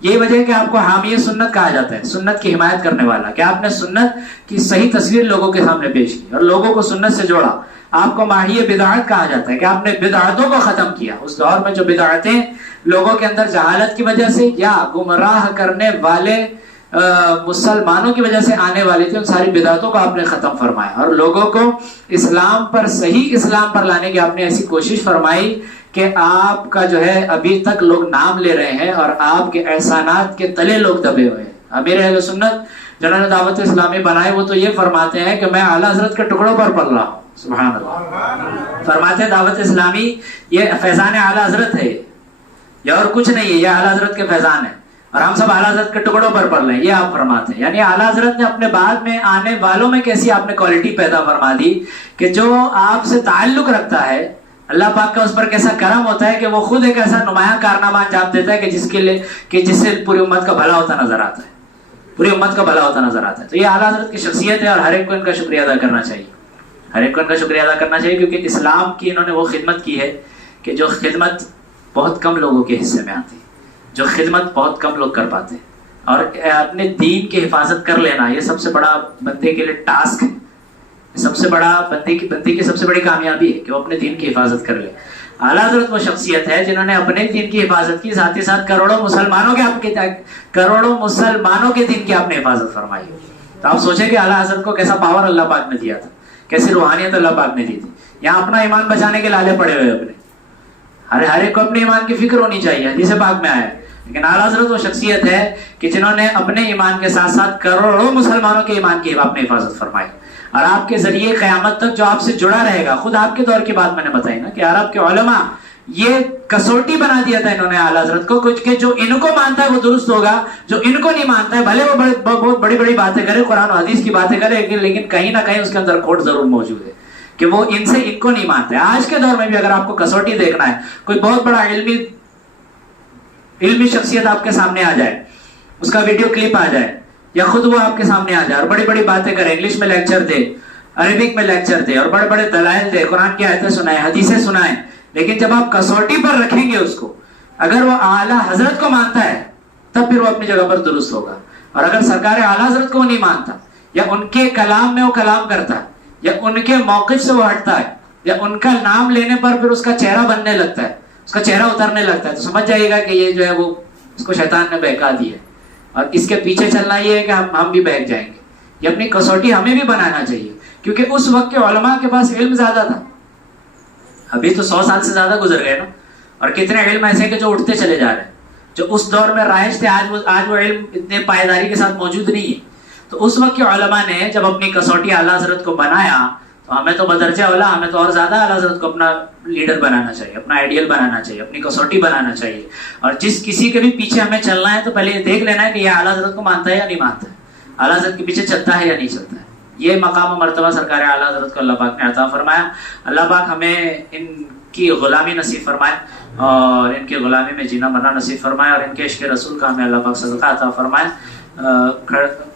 یہی وجہ ہے کہ آپ کو حامی سنت کہا جاتا ہے, سنت کی حمایت کرنے والا, کہ آپ نے سنت کی صحیح تصویر لوگوں کے سامنے پیش کی اور لوگوں کو سنت سے جوڑا. آپ کو ماہی بدعت کہا جاتا ہے کہ آپ نے بدعتوں کو ختم کیا. اس دور میں جو بدعتیں لوگوں کے اندر جہالت کی وجہ سے یا گمراہ کرنے والے مسلمانوں کی وجہ سے آنے والی تھی, ان ساری بدعتوں کو آپ نے ختم فرمایا اور لوگوں کو اسلام پر, صحیح اسلام پر لانے کی آپ نے ایسی کوشش فرمائی کہ آپ کا جو ہے ابھی تک لوگ نام لے رہے ہیں اور آپ کے احسانات کے تلے لوگ دبے ہوئے ہیں. امیر اہل سنت جنہوں نے دعوت اسلامی بنائے وہ تو یہ فرماتے ہیں کہ میں اعلیٰ حضرت کے ٹکڑوں پر پل رہا ہوں. سبحان اللہ. فرماتے ہیں دعوت اسلامی یہ فیضان اعلیٰ حضرت ہے, یہ اور کچھ نہیں ہے, یہ اعلیٰ حضرت کے فیضان ہے اور ہم سب اعلیٰ حضرت کے ٹکڑوں پر پڑھ رہے ہیں. یہ آپ فرماتے ہیں. یعنی اعلیٰ حضرت نے اپنے بعد میں آنے والوں میں کیسی آپ نے کوالٹی پیدا فرما دی کہ جو آپ سے تعلق رکھتا ہے, اللہ پاک کا اس پر کیسا کرم ہوتا ہے کہ وہ خود ایک ایسا نمایاں کارنامہ انجام دیتا ہے کہ جس سے پوری امت کا بھلا ہوتا نظر آتا ہے, پوری امت کا بھلا ہوتا نظر آتا ہے. تو یہ اعلیٰ حضرت کی شخصیت ہے اور ہر ایک کو ان کا شکریہ ادا کرنا چاہیے, ہر ایک کو ان کا شکریہ ادا کرنا چاہیے, کیونکہ اسلام کی انہوں نے وہ خدمت کی ہے کہ جو خدمت بہت کم لوگوں کے حصے میں آتی, جو خدمت بہت کم لوگ کر پاتے, اور اپنے دین کی حفاظت کر لینا یہ سب سے بڑا بندے کے لیے ٹاسک ہے, سب سے بڑا بندے کی سب سے بڑی کامیابی ہے کہ وہ اپنے دین کی حفاظت کر لے. اعلیٰ حضرت وہ شخصیت ہے جنہوں نے اپنے دین کی حفاظت کی, ساتھ ہی ساتھ کروڑوں مسلمانوں کے دین کی آپ نے حفاظت فرمائی. تو آپ سوچیں کہ اعلیٰ حضرت کو کیسا پاور اللہ پاک نے دیا تھا, کیسی روحانیت اللہ پاک نے دی تھی. یہاں اپنا ایمان بچانے کے لالے پڑے ہوئے اپنے, ہر ایک کو اپنے ایمان کی فکر ہونی چاہیے, حدیث پاک میں آیا ہے. لیکن اعلیٰ حضرت وہ شخصیت ہے کہ جنہوں نے اپنے ایمان کے ساتھ ساتھ کروڑوں مسلمانوں کے ایمان کی آپ نے حفاظت فرمائی, اور آپ کے ذریعے قیامت تک جو آپ سے جڑا رہے گا. خود آپ کے دور کی بات میں نے بتائی نا کہ عرب کے علماء یہ کسوٹی بنا دیا تھا انہوں نے اعلیٰ حضرت کو, کچھ کہ جو ان کو مانتا ہے وہ درست ہوگا, جو ان کو نہیں مانتا ہے بھلے وہ بہت بڑی بڑی باتیں کرے, قرآن و حدیث کی باتیں کرے, لیکن کہیں نہ کہیں اس کے اندر کھوٹ ضرور موجود ہے کہ وہ ان سے ان کو نہیں مانتے. آج کے دور میں بھی اگر آپ کو کسوٹی دیکھنا ہے, کوئی بہت بڑا علمی شخصیت آپ کے سامنے آ جائے, اس کا ویڈیو کلپ آ جائے یا خود وہ آپ کے سامنے آ جائے اور بڑی بڑی باتیں کرے, انگلش میں لیکچر دے, عربک میں لیکچر دے اور بڑے بڑے دلائل دے, قرآن کی آیتیں سنائیں, حدیثیں سنائیں, لیکن جب آپ کسوٹی پر رکھیں گے اس کو, اگر وہ اعلیٰ حضرت کو مانتا ہے تب پھر وہ اپنی جگہ پر درست ہوگا, اور اگر سرکار اعلیٰ حضرت کو نہیں مانتا یا ان کے کلام میں وہ کلام کرتا ہے یا ان کے موقف سے وہ ہٹتا ہے یا ان کا نام لینے پر پھر اس کا چہرہ بننے لگتا ہے, اس کا چہرہ اترنے لگتا ہے, تو سمجھ جائیے گا کہ یہ جو ہے وہ اس کو شیطان نے بہکا دیا, اور اس کے پیچھے چلنا یہ ہے کہ ہم بھی بہک جائیں گے. یہ اپنی کسوٹی ہمیں بھی بنانا چاہیے, کیونکہ اس وقت کے علماء کے پاس علم زیادہ تھا. ابھی تو 100 سال سے زیادہ گزر گئے نا, اور کتنے علم ایسے کہ جو اٹھتے چلے جا رہے ہیں, جو اس دور میں رائج تھے آج وہ علم اتنے پائیداری کے ساتھ موجود نہیں ہے. تو اس وقت کے علماء نے جب اپنی کسوٹی اعلیٰ حضرت کو بنایا تو ہمیں تو بدرجہ اولا، ہمیں تو اور زیادہ اعلیٰ حضرت کو اپنا لیڈر بنانا چاہیے، اپنا آئیڈیل بنانا چاہیے، اپنی کسوٹی بنانا چاہیے. اور جس کسی کے بھی پیچھے ہمیں چلنا ہے تو پہلے یہ دیکھ لینا ہے کہ یہ اعلیٰ حضرت کو مانتا ہے یا نہیں مانتا ہے، اعلیٰ حضرت کے پیچھے چلتا ہے یا نہیں چلتا ہے. یہ مقام و مرتبہ سرکار اعلیٰ حضرت کو اللہ پاک نے عطا فرمایا. اللہ پاک ہمیں ان کی غلامی نصیب فرمائے اور ان کی غلامی میں جینا مرنا نصیب فرمائے اور ان کے عشق رسول کا ہمیں اللہ پاک صدقہ عطا فرمائے.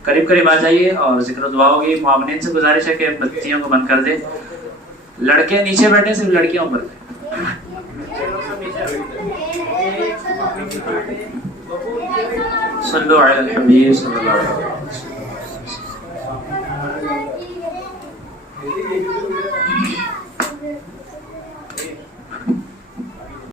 قریب قریب آ جائیے اور ذکر و دعا ہوگی. معاونین سے گزارش ہے کہ بتیوں کو بند کر دیں. لڑکے نیچے بیٹھے، صرف لڑکیاں اوپر. صلو علی الحبیب صلی اللہ علیہ وسلم.